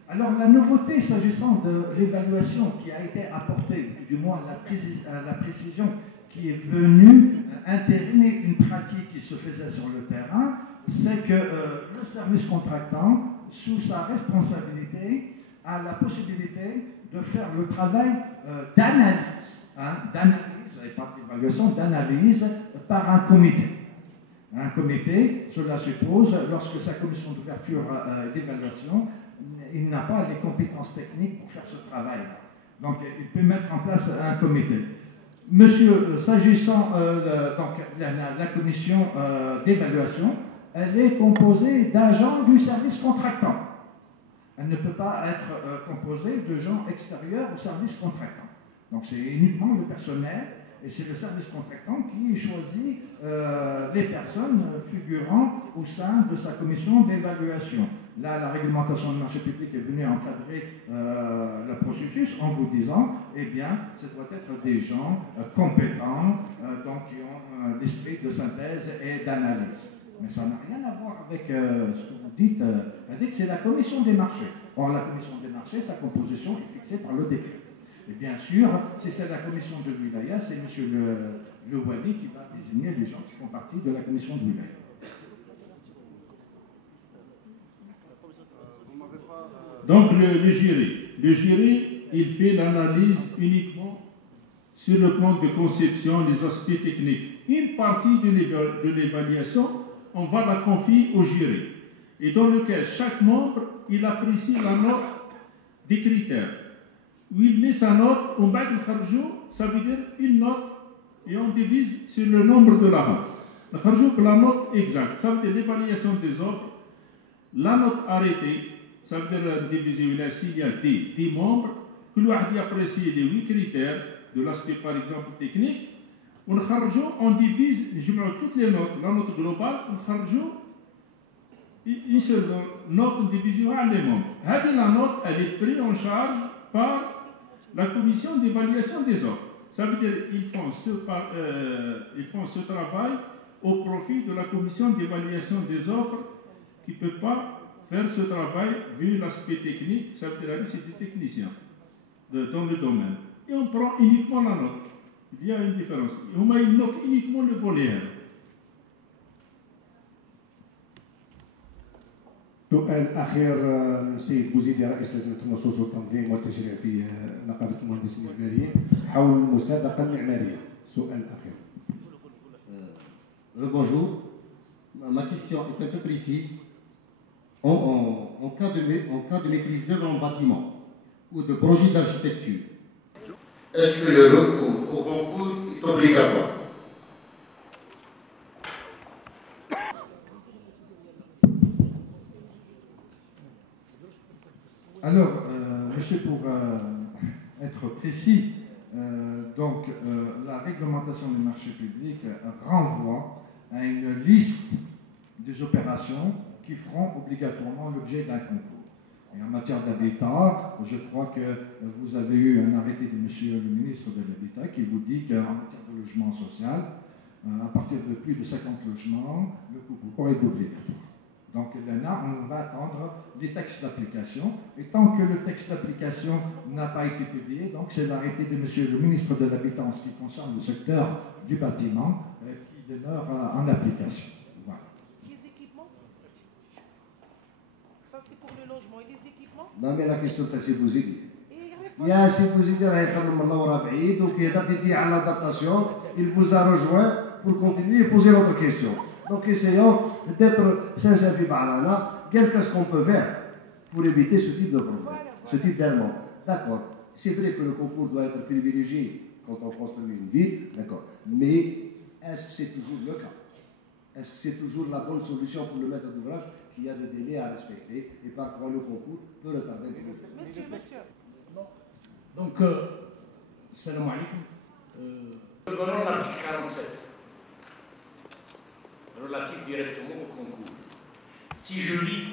Alors, la nouveauté s'agissant de l'évaluation qui a été apportée, ou du moins la précision qui est venue intériner une pratique qui se faisait sur le terrain, c'est que le service contractant, sous sa responsabilité, a la possibilité de faire le travail d'analyse, et pas d'évaluation, d'analyse par un comité. Un comité, cela suppose, lorsque sa commission d'ouverture et d'évaluation, il n'a pas les compétences techniques pour faire ce travail-là. Donc, il peut mettre en place un comité. Monsieur, s'agissant de la commission d'évaluation, elle est composée d'agents du service contractant. Elle ne peut pas être composée de gens extérieurs au service contractant. Donc, c'est uniquement le personnel et c'est le service contractant qui choisit les personnes figurant au sein de sa commission d'évaluation. Là, la réglementation du marché public est venue encadrer le processus en vous disant, eh bien, ce doit être des gens compétents, donc qui ont l'esprit de synthèse et d'analyse. Mais ça n'a rien à voir avec ce que vous dites. Elle dit que c'est la commission des marchés. Or, la commission des marchés, sa composition est fixée par le décret. Et bien sûr, si c'est la commission de l'Wilaya, c'est M. Le Wali qui va désigner les gens qui font partie de la commission de l'Wilaya. Donc le jury, il fait l'analyse uniquement sur le plan de conception, les aspects techniques. Une partie de l'évaluation, on va la confier au jury, et dans lequel chaque membre, il apprécie la note des critères. Où il met sa note, on bat le kharjou, ça veut dire une note, et on divise sur le nombre de la note. Le kharjou, la note exacte, ça veut dire l'évaluation des offres, la note arrêtée, ça veut dire diviser s'il y a des membres, que l'on apprécie les 8 critères de l'aspect par exemple technique, on divise toutes les notes, la note globale, une seule note divisée par les membres. La note, elle est prise en charge par la commission d'évaluation des offres. Ça veut dire qu'ils font ce travail au profit de la commission d'évaluation des offres qui ne peut pas faire ce travail vu l'aspect technique, ça veut dire que c'est des techniciens dans le domaine. Et on prend uniquement la note. Il y a une différence. Ils notent uniquement le volet. سؤال أخير من السيد بوزيدي رئيس لجنة النصوص والتنظيم والتشريع في نقابة المهندسين المعماريين حول المسابقة المعمارية. سؤال أخير. Bonjour. Ma question est un peu précise. En cas de maîtrise d'œuvre en bâtiment ou de projet d'architecture, est-ce que le recours au concours est obligatoire? Alors, monsieur, pour être précis, la réglementation des marchés publics renvoie à une liste des opérations qui feront obligatoirement l'objet d'un concours. Et en matière d'habitat, je crois que vous avez eu un arrêté de monsieur le ministre de l'Habitat qui vous dit qu'en matière de logement social, à partir de plus de 50 logements, le concours est obligatoire. Donc là, on va attendre les textes d'application. Et tant que le texte d'application n'a pas été publié, donc c'est l'arrêté de monsieur le ministre de l'Habitat en ce qui concerne le secteur du bâtiment qui demeure en application. Voilà. Les équipements? Ça c'est pour le logement. Et les équipements? Non mais la question تاع سي بوزيدي. يا سي بوزيدي راه يخمم الله وراه بعيد وكيهضر على l'adaptation. Il vous a rejoint pour continuer et poser votre question. Donc essayons d'être sincères et barana. Qu'est-ce qu'on peut faire pour éviter ce type de problème, ce type d'errement? D'accord. C'est vrai que le concours doit être privilégié quand on construit une ville, d'accord. Mais est-ce que c'est toujours le cas? Est-ce que c'est toujours la bonne solution pour le maître d'ouvrage qu'il y a des délais à respecter et parfois le concours peut retarder les choses? Monsieur. Donc, salam alaikum. Prenons l'article 47, relatif directement au concours. Si je lis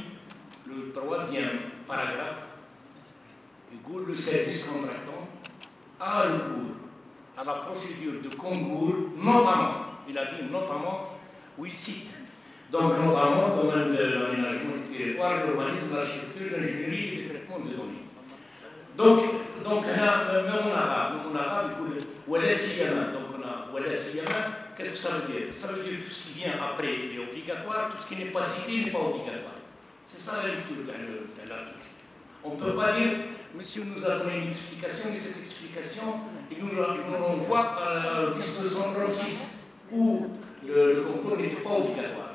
le troisième paragraphe, le service contractant a recours à la procédure de concours, notamment, il a dit notamment, où il cite, donc notamment dans le domaine de l'aménagement du territoire, l'urbanisme, l'architecture, l'ingénierie et le traitement des données. Donc même en arabe, qu'est-ce que ça veut dire? Ça veut dire tout ce qui vient après, il est obligatoire, tout ce qui n'est pas cité n'est pas obligatoire. C'est ça la lecture de l'article. On ne peut pas dire, monsieur nous a donné une explication, et cette explication, il nous renvoie à 1936, où le concours n'était pas obligatoire.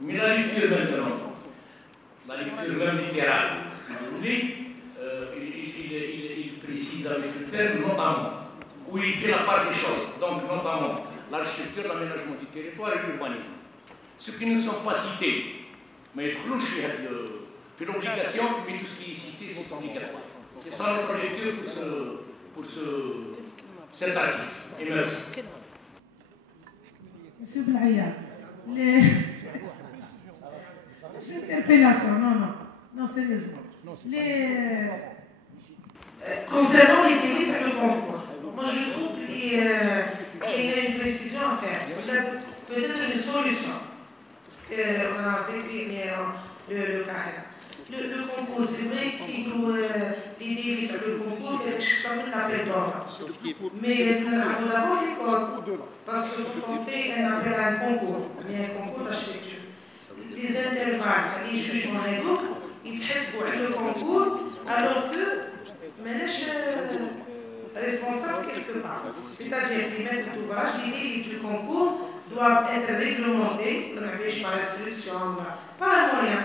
Mais la lecture maintenant, la lecture même littérale, si vous voulez, il précise avec le terme notamment, où il fait la part des choses, donc notamment l'architecture, l'aménagement du territoire et l'urbanisme. Ceux qui ne sont pas cités, mais fait l'obligation, mais tout ce qui est cité, c'est obligatoire. C'est ça notre lecture pour cet article. Et merci. Monsieur Blaya, l'interpellation, non, sérieusement. Concernant les délais sur le concours, moi je trouve qu'il y a une précision à faire, peut-être une solution, parce qu'on a vécu le cas. Le concours, c'est vrai qu'il doit les délais sur le concours, je ne l'appelle d'offre. Mais c'est d'abord les causes, parce que quand on fait un appel à un concours, un concours d'architecture, les intervalles, les jugements légaux, ils traitent le concours, alors que ماناش responsable quelque part. C'est-à-dire que les maîtres d'ouvrage, les délais du concours doivent être réglementés, par l'instruction, par un moyen.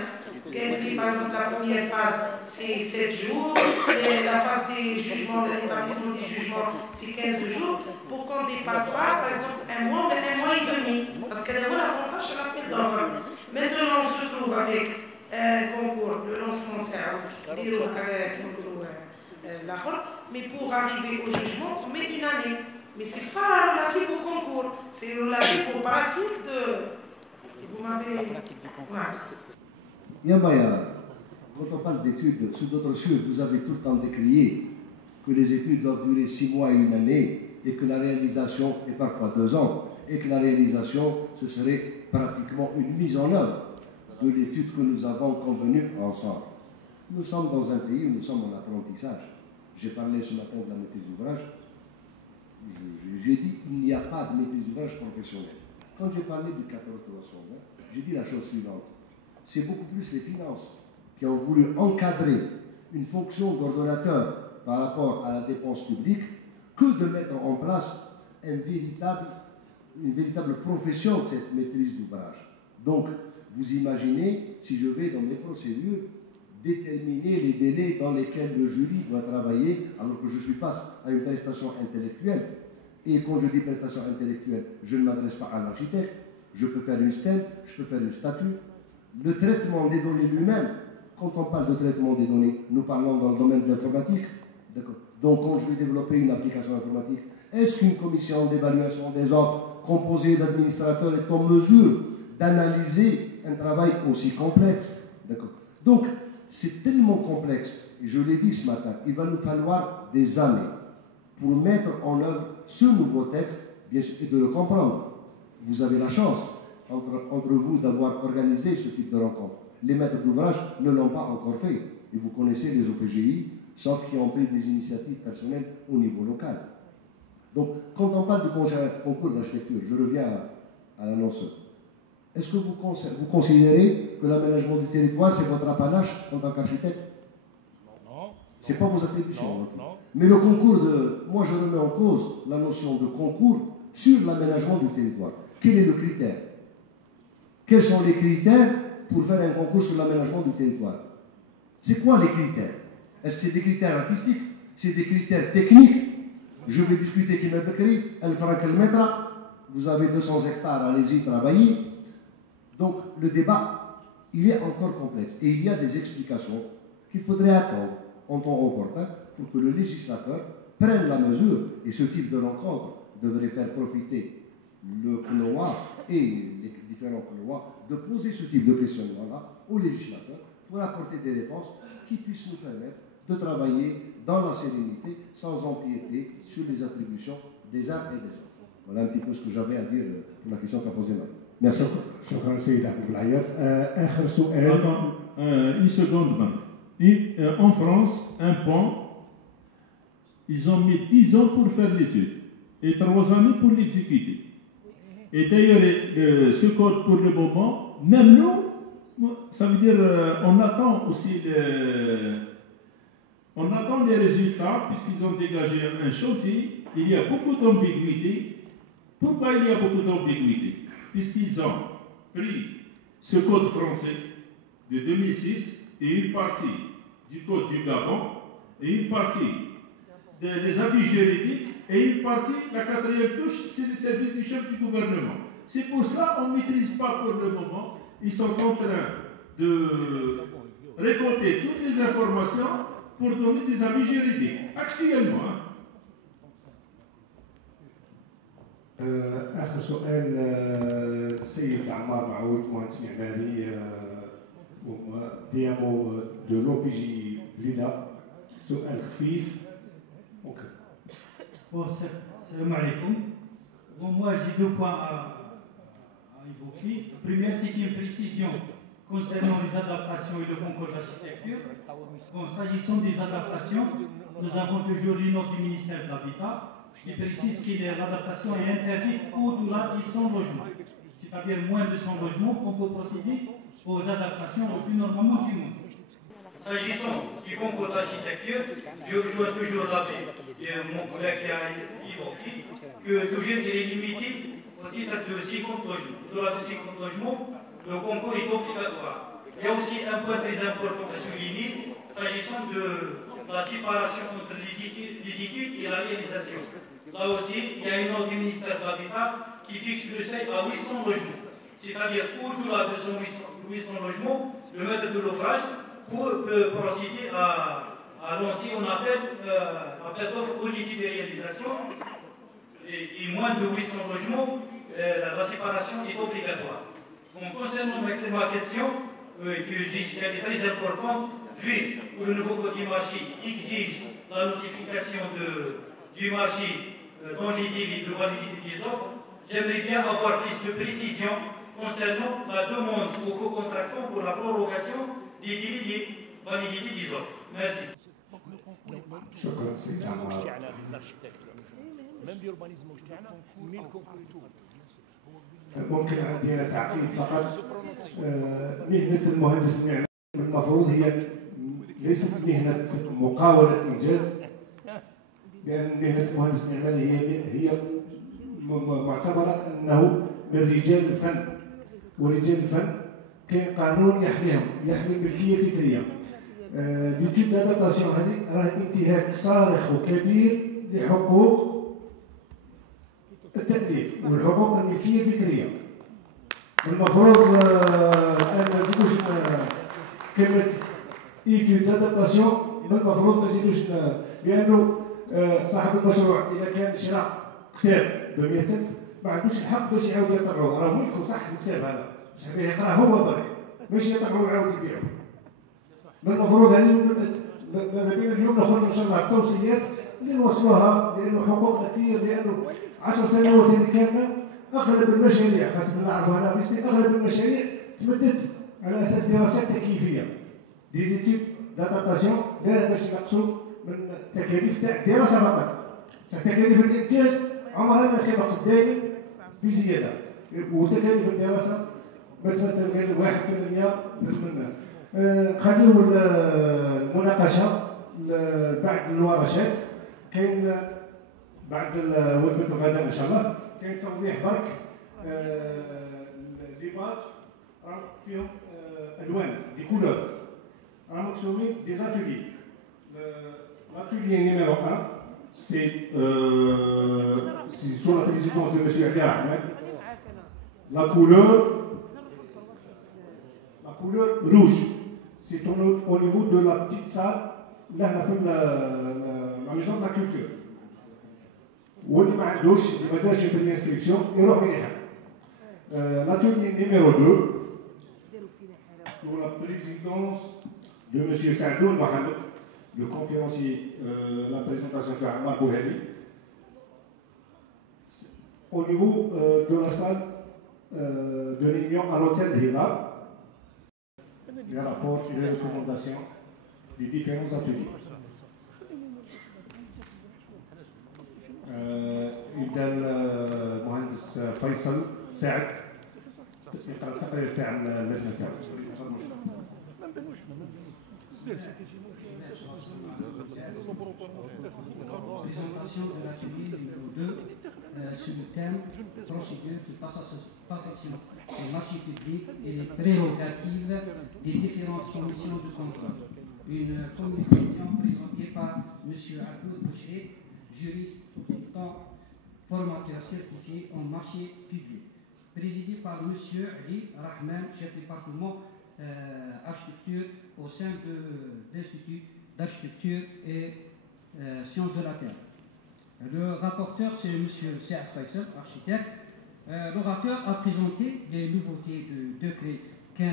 Par exemple, la première phase, c'est 7 jours, et la phase des jugements, de l'établissement des jugements, c'est 15 jours, pour qu'on ne dépasse pas, par exemple, un mois et demi, parce qu'elle a l'avantage à l'appel d'offres. Maintenant, on se trouve avec un concours, le lancement, mais pour arriver au jugement, on met une année. Mais ce n'est pas relatif au concours, c'est relatif aux pratiques de... Vous m'avez... Yamaya, quand on parle d'études, sous d'autres cieux, vous avez tout le temps décrié que les études doivent durer 6 mois et 1 année, et que la réalisation est parfois 2 ans, et que la réalisation, ce serait pratiquement une mise en œuvre de l'étude que nous avons convenue ensemble. Nous sommes dans un pays où nous sommes en apprentissage. J'ai parlé ce matin de la maîtrise d'ouvrage. J'ai dit qu'il n'y a pas de maîtrise d'ouvrage professionnelle. Quand j'ai parlé du 14-320, j'ai dit la chose suivante. C'est beaucoup plus les finances qui ont voulu encadrer une fonction d'ordonnateur par rapport à la dépense publique que de mettre en place une véritable profession de cette maîtrise d'ouvrage. Donc, vous imaginez, si je vais dans mes procédures, déterminer les délais dans lesquels le jury doit travailler, alors que je suis face à une prestation intellectuelle. Et quand je dis prestation intellectuelle, je ne m'adresse pas à l'architecte, je peux faire une stèle, je peux faire une statue. Le traitement des données lui-même, quand on parle de traitement des données, nous parlons dans le domaine de l'informatique. Donc quand je vais développer une application informatique, est-ce qu'une commission d'évaluation des offres composée d'administrateurs est en mesure d'analyser un travail aussi complexe? Donc, c'est tellement complexe, et je l'ai dit ce matin, il va nous falloir des années pour mettre en œuvre ce nouveau texte, bien sûr, et de le comprendre. Vous avez la chance, entre vous, d'avoir organisé ce type de rencontre. Les maîtres d'ouvrage ne l'ont pas encore fait, et vous connaissez les OPGI, sauf qu'ils ont pris des initiatives personnelles au niveau local. Donc, quand on parle du concours d'architecture, je reviens à l'annonceur. Est-ce que vous considérez que l'aménagement du territoire, c'est votre apanage en tant qu'architecte? Non. Ce n'est pas vos attributions. Non. Mais le concours moi je remets en cause la notion de concours sur l'aménagement du territoire. quel est le critère? Quels sont les critères pour faire un concours sur l'aménagement du territoire? C'est quoi les critères? Est-ce que c'est des critères artistiques? C'est des critères techniques? Je vais discuter avec M. Bakri, El Franck El Metra, vous avez 200 hectares, allez-y, travaillez. Donc le débat, il est encore complexe. Et il y a des explications qu'il faudrait attendre en temps opportun pour que le législateur prenne la mesure. Et ce type de rencontre devrait faire profiter le CNOA et les différents CNOA de poser ce type de questionnement-là au législateur pour apporter des réponses qui puissent nous permettre de travailler dans la sérénité sans empiéter sur les attributions des uns et des autres. Voilà un petit peu ce que j'avais à dire pour la question qu'a posée Marie. Merci. شكرا سيد عبد العياط. آخر سؤال. Une seconde, Marie. En France, un pont, ils ont mis 10 ans pour faire l'étude et 3 années pour l'exécuter. Et d'ailleurs, ce code pour le moment, même nous, ça veut dire on attend aussi on attend les résultats puisqu'ils ont dégagé un chantier. Il y a beaucoup d'ambiguïté. Pourquoi il y a beaucoup d'ambiguïté? Puisqu'ils ont pris ce code français de 2006 et une partie du code du Gabon et une partie des avis juridiques et une partie, la quatrième touche, c'est le service du chef du gouvernement. C'est pour cela qu'on ne maîtrise pas pour le moment. Ils sont en train de récolter toutes les informations pour donner des avis juridiques, actuellement. آخر سؤال السيد عمار معود مهندس معماري ديامو دو لو بي جي بليدا سؤال خفيف. Bon, salam alaikum. Bon, moi j'ai 2 points à évoquer. Le premier, c'est une précision concernant les adaptations et le concours d'architecture. Bon, s'agissant des adaptations, nous avons toujours les notes du ministère de l'Habitat qui précise que l'adaptation est interdite au-delà de 100 logements. C'est-à-dire moins de 100 logements, on peut procéder aux adaptations le plus normalement du monde. S'agissant du concours d'architecture, je rejoins toujours l'avis de mon collègue qui a évoqué que toujours il est limité au titre de 50 logements. Au-delà de 50 logements, le concours est obligatoire. Il y a aussi un point très important à souligner, s'agissant de la séparation entre les études et la réalisation. Là aussi, il y a une note du ministère de l'Habitat qui fixe le seuil à 800 logements. C'est-à-dire, au-delà de 800 logements, le maître de l'ouvrage peut procéder à lancer un appel d'offres au litige de réalisation. Et moins de 800 logements, la séparation est obligatoire. Bon, concernant ma question, que juge qu'elle est très importante, vu que le nouveau code du marché exige la notification du marché dans les délais de validité des offres, j'aimerais bien avoir plus de précision concernant la demande aux co-contractants pour la prorogation des délais de validité des offres. Merci. شكرا سيد عمار. ممكن عندي انا تعقيب فقط. مهنه المهندس المعماري المفروض هي ليست مهنه مقاوله انجاز، لان مهنه المهندس المعماري هي معتبره انه من رجال الفن، ورجال الفن كاين قانون يحميهم، يحمي الملكيه الفكريه. ليتيود دادابتاسيون هذه راه انتهاك صارخ وكبير لحقوق التأليف والحقوق الملكية الفكرية. المفروض أن ما نجيبوش كلمة إيتيود دادابتاسيون، المفروض ما نزيدوش، لأنه صاحب المشروع إذا كان شرا كتاب ب 100,000 ما عندوش الحق باش يعاود يطبعوه، راه ملكه صح الكتاب هذا، بصح يقراه هو برك، ماشي يطبعوه ويعاود يبيعوه. المفروض هذه ماذا بينا اليوم نخرجوا ان شاء الله التوصيات اللي نوصلوها، لانه حقوق كثير، لانه 10 سنوات هذه كامله اغلب المشاريع، خاصه نعرفوا هنا في اغلب المشاريع تمدت على اساس دراسات تكييفيه، ديزيتيود دادابتاسيون، لا باش نقصوا من التكاليف تاع الدراسه فقط، بصح تكاليف الانتاج عمرها ما كانت مقصود دائما في زياده، وتكاليف الدراسه ما تمثل غير 1% من خليو المناقشه بعد الورشات. كاين بعد وجبه الغداء ان شاء الله كاين توضيح برك لي باج راهم فيهم الوان دي كولور راهم مقسومين دي زاتولي. L'atelier numéro 1, c'est sous la présidence de M. Ali Ahmed. La couleur rouge, c'est au niveau de la petite salle, là, la maison de la culture. واللي ما عندوش اللي ما دارش في الانسكريبسيون يروح يلحق. L'atelier numéro 2, sous la présidence de M. Saadou Mohamed, le conférencier, la présentation de Ammar Bouhali, au niveau de la salle de réunion à l'hôtel Hilal, les rapports et les recommandations des différents ateliers. يبدا المهندس فيصل سعد يقرا التقرير تاع اللجنه تاعو. Présentation de l'atelier numéro 2 sur le thème procédure de passation des marchés publics et les prérogatives des différentes commissions de contrôle. Une communication présentée par M. Abdou Boucher, juriste consultant formateur certifié en marché public, présidé par M. Ali Rahman, chef département architecture au sein de l'Institut d'architecture et sciences de la terre. Le rapporteur, c'est M. Saad Faisal, architecte. L'orateur a présenté les nouveautés du décret 15-247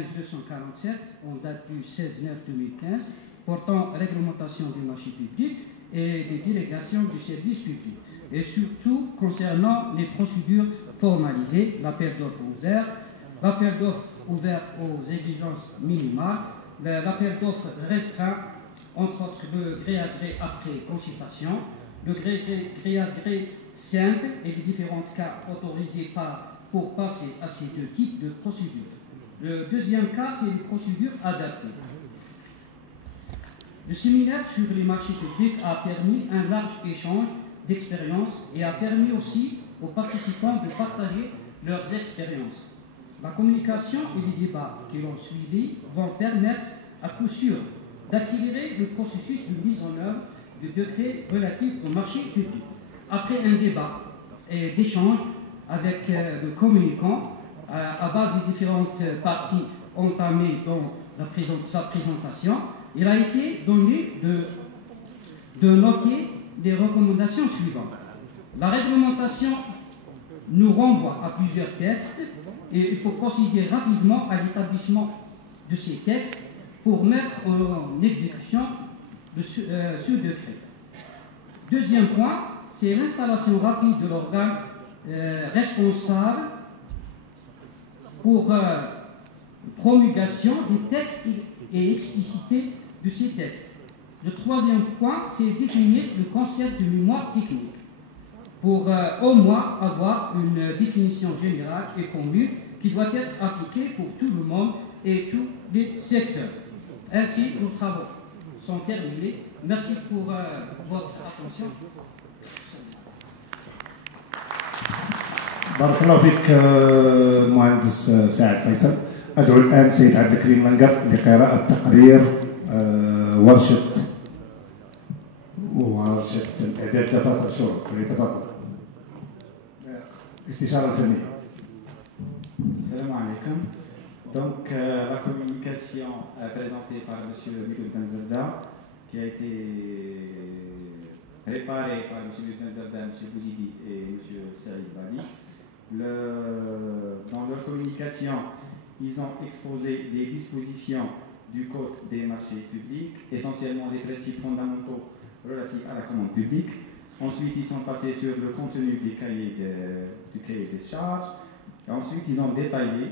en date du 16/9/2015 portant réglementation des marchés publics et des délégations du service public, et surtout concernant les procédures formalisées, l'appel d'offres ouvert, l'appel d'offres ouvert aux exigences minimales, l'appel d'offres restreint, entre autres le gré à gré après consultation, le gré à gré simple et les différents cas autorisés pour passer à ces deux types de procédures. Le deuxième cas, c'est les procédures adaptées. Le séminaire sur les marchés publics a permis un large échange d'expériences et a permis aussi aux participants de partager leurs expériences. La communication et les débats qui l'ont suivi vont permettre à coup sûr d'accélérer le processus de mise en œuvre du décret relatif au marché public. Après un débat et d'échange avec le communicant, à base des différentes parties entamées dans sa présentation, il a été donné de noter les recommandations suivantes. La réglementation nous renvoie à plusieurs textes et il faut procéder rapidement à l'établissement de ces textes pour mettre en exécution de ce décret. Deuxième point, c'est l'installation rapide de l'organe responsable pour promulgation des textes et explicité de ces textes. Le troisième point, c'est définir le concept de mémoire technique pour au moins avoir une définition générale et commune qui doit être appliquée pour tout le monde et tous les secteurs. Ainsi, nos travaux sont terminés. Merci pour votre attention. بارك الله فيك مهندس سعد فيصل. أدعو الآن سيد عبد الكريم منقر لقراءة تقرير ورشة الإعداد دفاتر الشغل. فليتفضل. استشارة فنية. Salam alaikum. Donc la communication présentée par M. Miguel Benzerda, qui a été préparée par M. Benzerda, M. Bouzidi et M. Saïd Bali. Dans leur communication, ils ont exposé les dispositions du Code des marchés publics, essentiellement les principes fondamentaux relatifs à la commande publique. Ensuite, ils sont passés sur le contenu du cahier des charges. Et ensuite, ils ont détaillé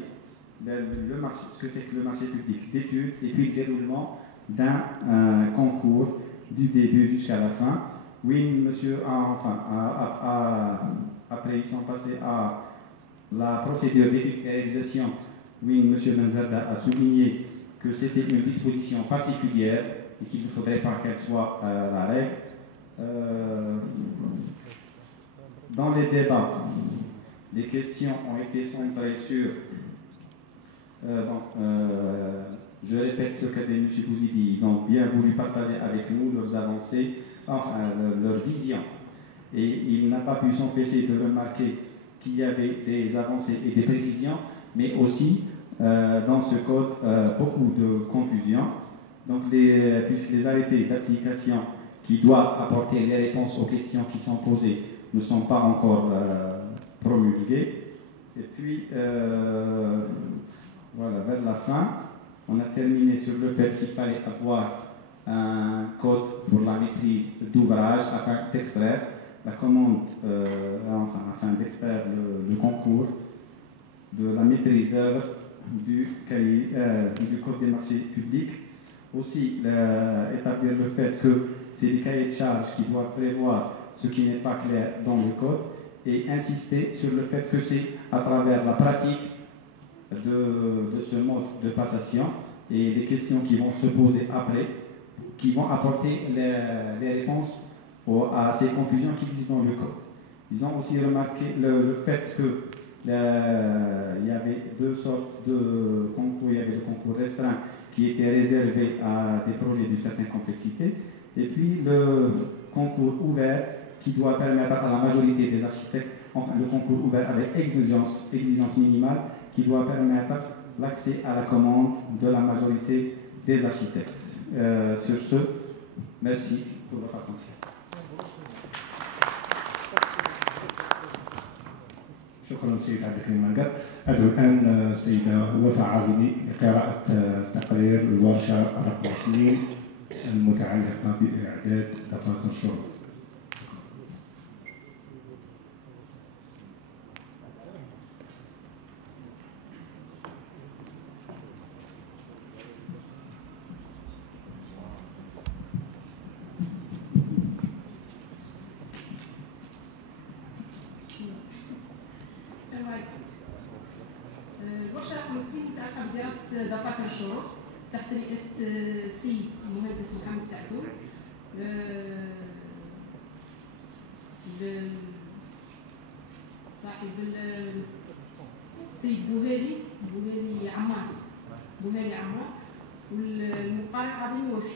ce que c'est que le marché public d'études et puis le déroulement d'un concours du début jusqu'à la fin. Oui, monsieur, après, ils sont passés à la procédure d'étude et réalisation. Oui, monsieur Benzerda a souligné que c'était une disposition particulière et qu'il ne faudrait pas qu'elle soit la règle. Dans les débats, les questions ont été centrées sur... je répète ce qu'a dit M. Bouzidi, ils ont bien voulu partager avec nous leurs avancées, enfin leur vision. Et il n'a pas pu s'empêcher de remarquer qu'il y avait des avancées et des précisions, mais aussi dans ce code beaucoup de confusion. Donc puisque les arrêtés d'application qui doivent apporter les réponses aux questions qui sont posées ne sont pas encore promulgués. Et puis, voilà, vers la fin, on a terminé sur le fait qu'il fallait avoir un code pour la maîtrise d'ouvrage afin d'extraire la commande, afin d'extraire le concours de la maîtrise d'œuvre du code des marchés publics. Aussi, établir le fait que c'est des cahiers de charges qui doivent prévoir ce qui n'est pas clair dans le code et insister sur le fait que c'est à travers la pratique de ce mode de passation et les questions qui vont se poser après qui vont apporter les réponses à ces confusions qui existent dans le code. Ils ont aussi remarqué le fait que il y avait deux sortes de concours. Il y avait le concours restreint qui était réservé à des projets d'une certaine complexité, et puis le concours ouvert qui doit permettre à la majorité des architectes, enfin le concours ouvert avec exigence minimale qui doit permettre l'accès à la commande de la majorité des architectes. Sur ce, merci pour votre attention. شكرا سيد عبد الكريم منقر. أدعو الآن السيدة وفاء عظيمي لقراءة تقرير الورشة رقم 2 المتعلقة بإعداد دفاتر الشروط. الورشة رقم 2 متعلقة بدراسة دفاتر الشروط تحت رئاسة السيد المهندس محمد سعدون صاحب السيد بوهالي عمار والمقارن عظيم وفي.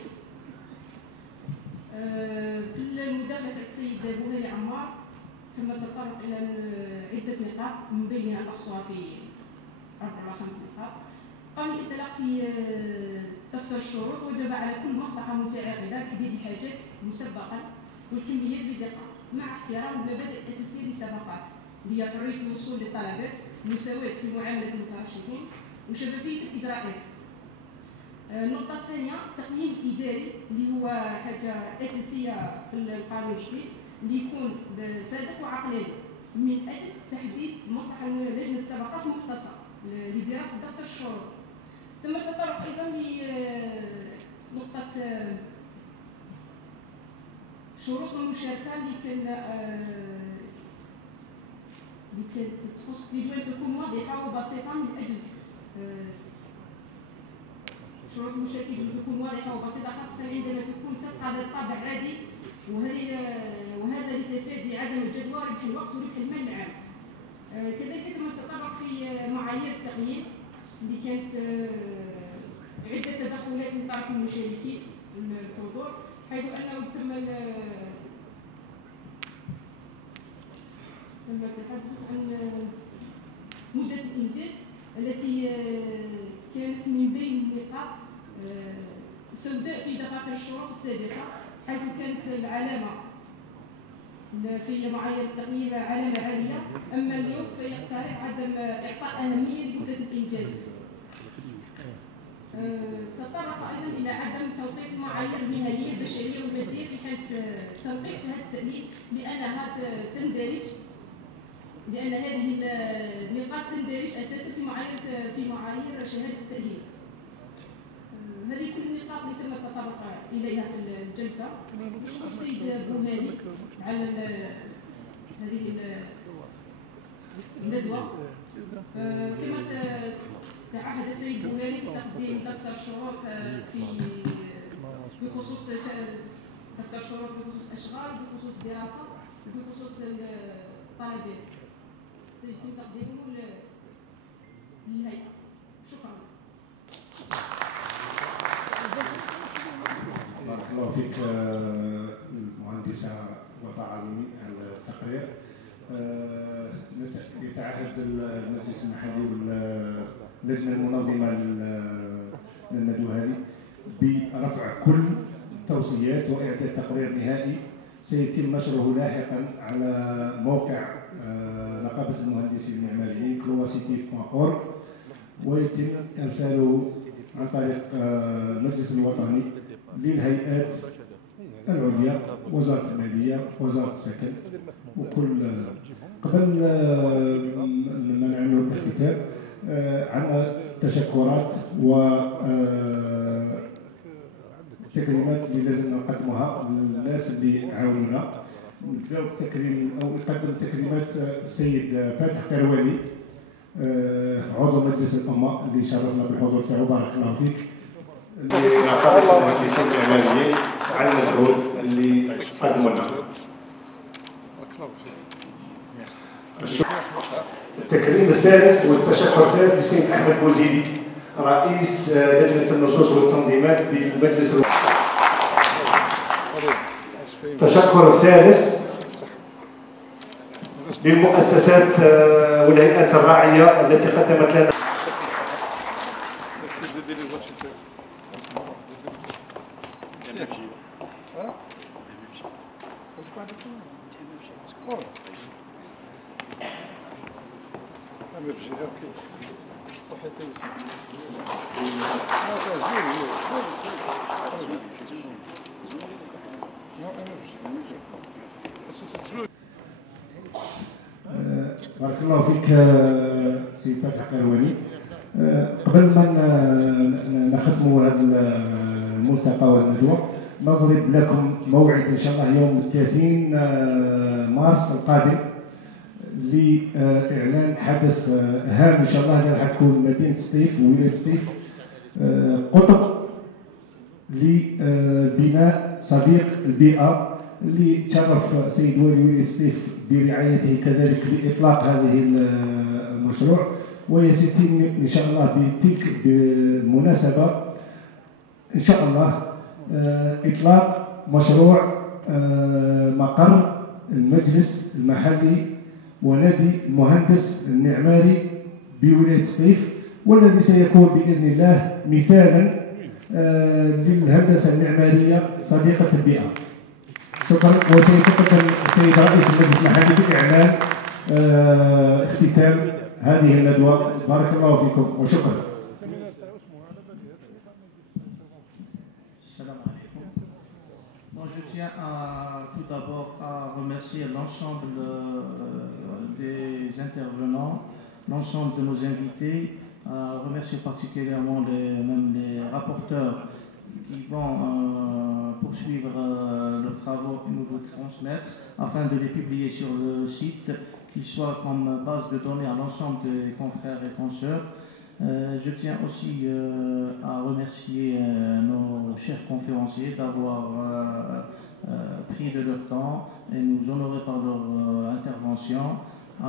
في المداخلة تاع السيد بوهالي عمار تم التطرق إلى عدة نقاط من بينها الأقصى في 4 أو 5 نقاط. قام الانطلاق في دفتر الشروط وجب على كل مصلحة متعاقدة تحديد الحاجات مسبقا والكميات بدقة مع احترام المبادئ الأساسية للصفقات اللي هي حرية الوصول للطلبات، المساواة في معاملة المترشحين وشفافية الإجراءات. النقطة الثانية تقييم إداري اللي هو حاجة أساسية في القانون الجديد اللي يكون صادق وعقلاني من أجل تحديد مصلحة لجنة صفقات مختصة لدراسة دفتر الشروط. تم التطرق أيضا لنقطة شروط المشاركة اللي كانت تخص يجب أن تكون واضحة وبسيطة من أجل شروط المشاركة يجب أن تكون واضحة وبسيطة خاصة عندما تكون صفقة ذات طابع عادي وهذا لتفادي عدم الجدوى ربح الوقت وربح المال العام. كذلك تم التطرق في معايير التقييم اللي كانت عدة تدخلات من طرف المشاركين الحضور، حيث أنه تم التحدث عن مدة الإنجاز التي كانت من بين النقاط سوداء في دفاتر الشروط السابقة، حيث كانت العلامة في معايير التقييم علامة عالية، أما اليوم فيقترح عدم إعطاء أهمية لمدة الإنجاز. تطرق أيضا إلى عدم توقيت معايير المهنية البشرية والمادية في حالة توقيت هذا التأمين لأن هذه النقاط تندرج أساسا في معايير شهادة التأهيل. هذه كل النقاط اللي تم التطرق إليها في الجلسة. نشكر السيد بوهالي على هذه الندوة. كما تعهد السيد بوهالي بتقديم دفتر شروط بخصوص دفتر شروط بخصوص أشغال، بخصوص دراسة، بخصوص الطلبات. سيتم تقديمه للهيئة. شكرا. بارك الله فيك المهندسة وفاء عظيمي على التقرير. يتعهد المجلس المحلي واللجنة المنظمة للندوة هذه برفع كل التوصيات وإعداد تقرير نهائي سيتم نشره لاحقا على موقع نقابة المهندسين المعماريين closity.org، ويتم إرساله عن طريق المجلس الوطني للهيئات العليا، وزارة المالية، وزارة السكن، وكل قبل ما نعمل الاختتام عندنا تشكرات والتكريمات اللي لازم نقدموها للناس اللي عاونونا. نبداو بالتكريم او نقدم تكريمات السيد فاتح كرواني عضو مجلس الامه اللي شرفنا بالحضور تاعو، بارك الله فيك، اللي نقابه المهندسين المعماريين على المجهود اللي قدموا لنا. التكريم الثالث والتشكر الثالث للسيد احمد بوزيدي رئيس لجنه النصوص والتنظيمات بالمجلس. التشكر الثالث للمؤسسات والهيئات الراعيه التي قدمت لنا بارك الله فيك سيد فتحي كرواني. قبل ما نختموا هذا الملتقى والندوه نضرب لكم موعد ان شاء الله يوم 30 مارس القادم لاعلان حدث هام ان شاء الله اللي راح تكون مدينه سطيف وولايه سطيف قطب لبناء صديق البيئه اللي تشرف سيد والي ولايه سطيف برعايته كذلك لاطلاق هذه المشروع، ويتم ان شاء الله بتلك بالمناسبه ان شاء الله اطلاق مشروع مقر المجلس المحلي ونادي المهندس المعماري بولايه سطيف، والذي سيكون باذن الله مثالا للهندسه المعماريه صديقه البيئه. شكرا. وسيتقدم السيد رئيس المجلس المحلي باعلان اختتام هذه الندوه. بارك الله فيكم وشكرا. Bon, je tiens tout d'abord à remercier l'ensemble des intervenants, l'ensemble de nos invités, à remercier particulièrement même les rapporteurs qui vont poursuivre leurs travaux et nous les transmettre afin de les publier sur le site, qu'ils soient comme base de données à l'ensemble des confrères et consoeurs. Je tiens aussi à remercier nos chers conférenciers d'avoir pris de leur temps et nous honorer par leur intervention, à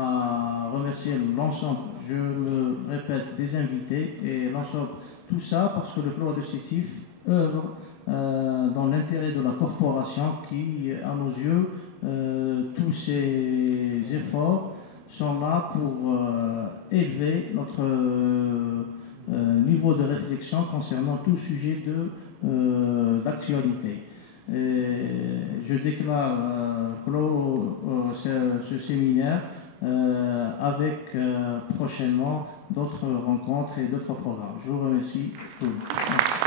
remercier l'ensemble, je le répète, des invités et l'ensemble, tout ça parce que le plan objectif œuvre dans l'intérêt de la corporation qui, à nos yeux, tous ces efforts sont là pour élever notre niveau de réflexion concernant tout sujet d'actualité. Je déclare clos ce séminaire avec prochainement d'autres rencontres et d'autres programmes. Je vous remercie tous. Merci.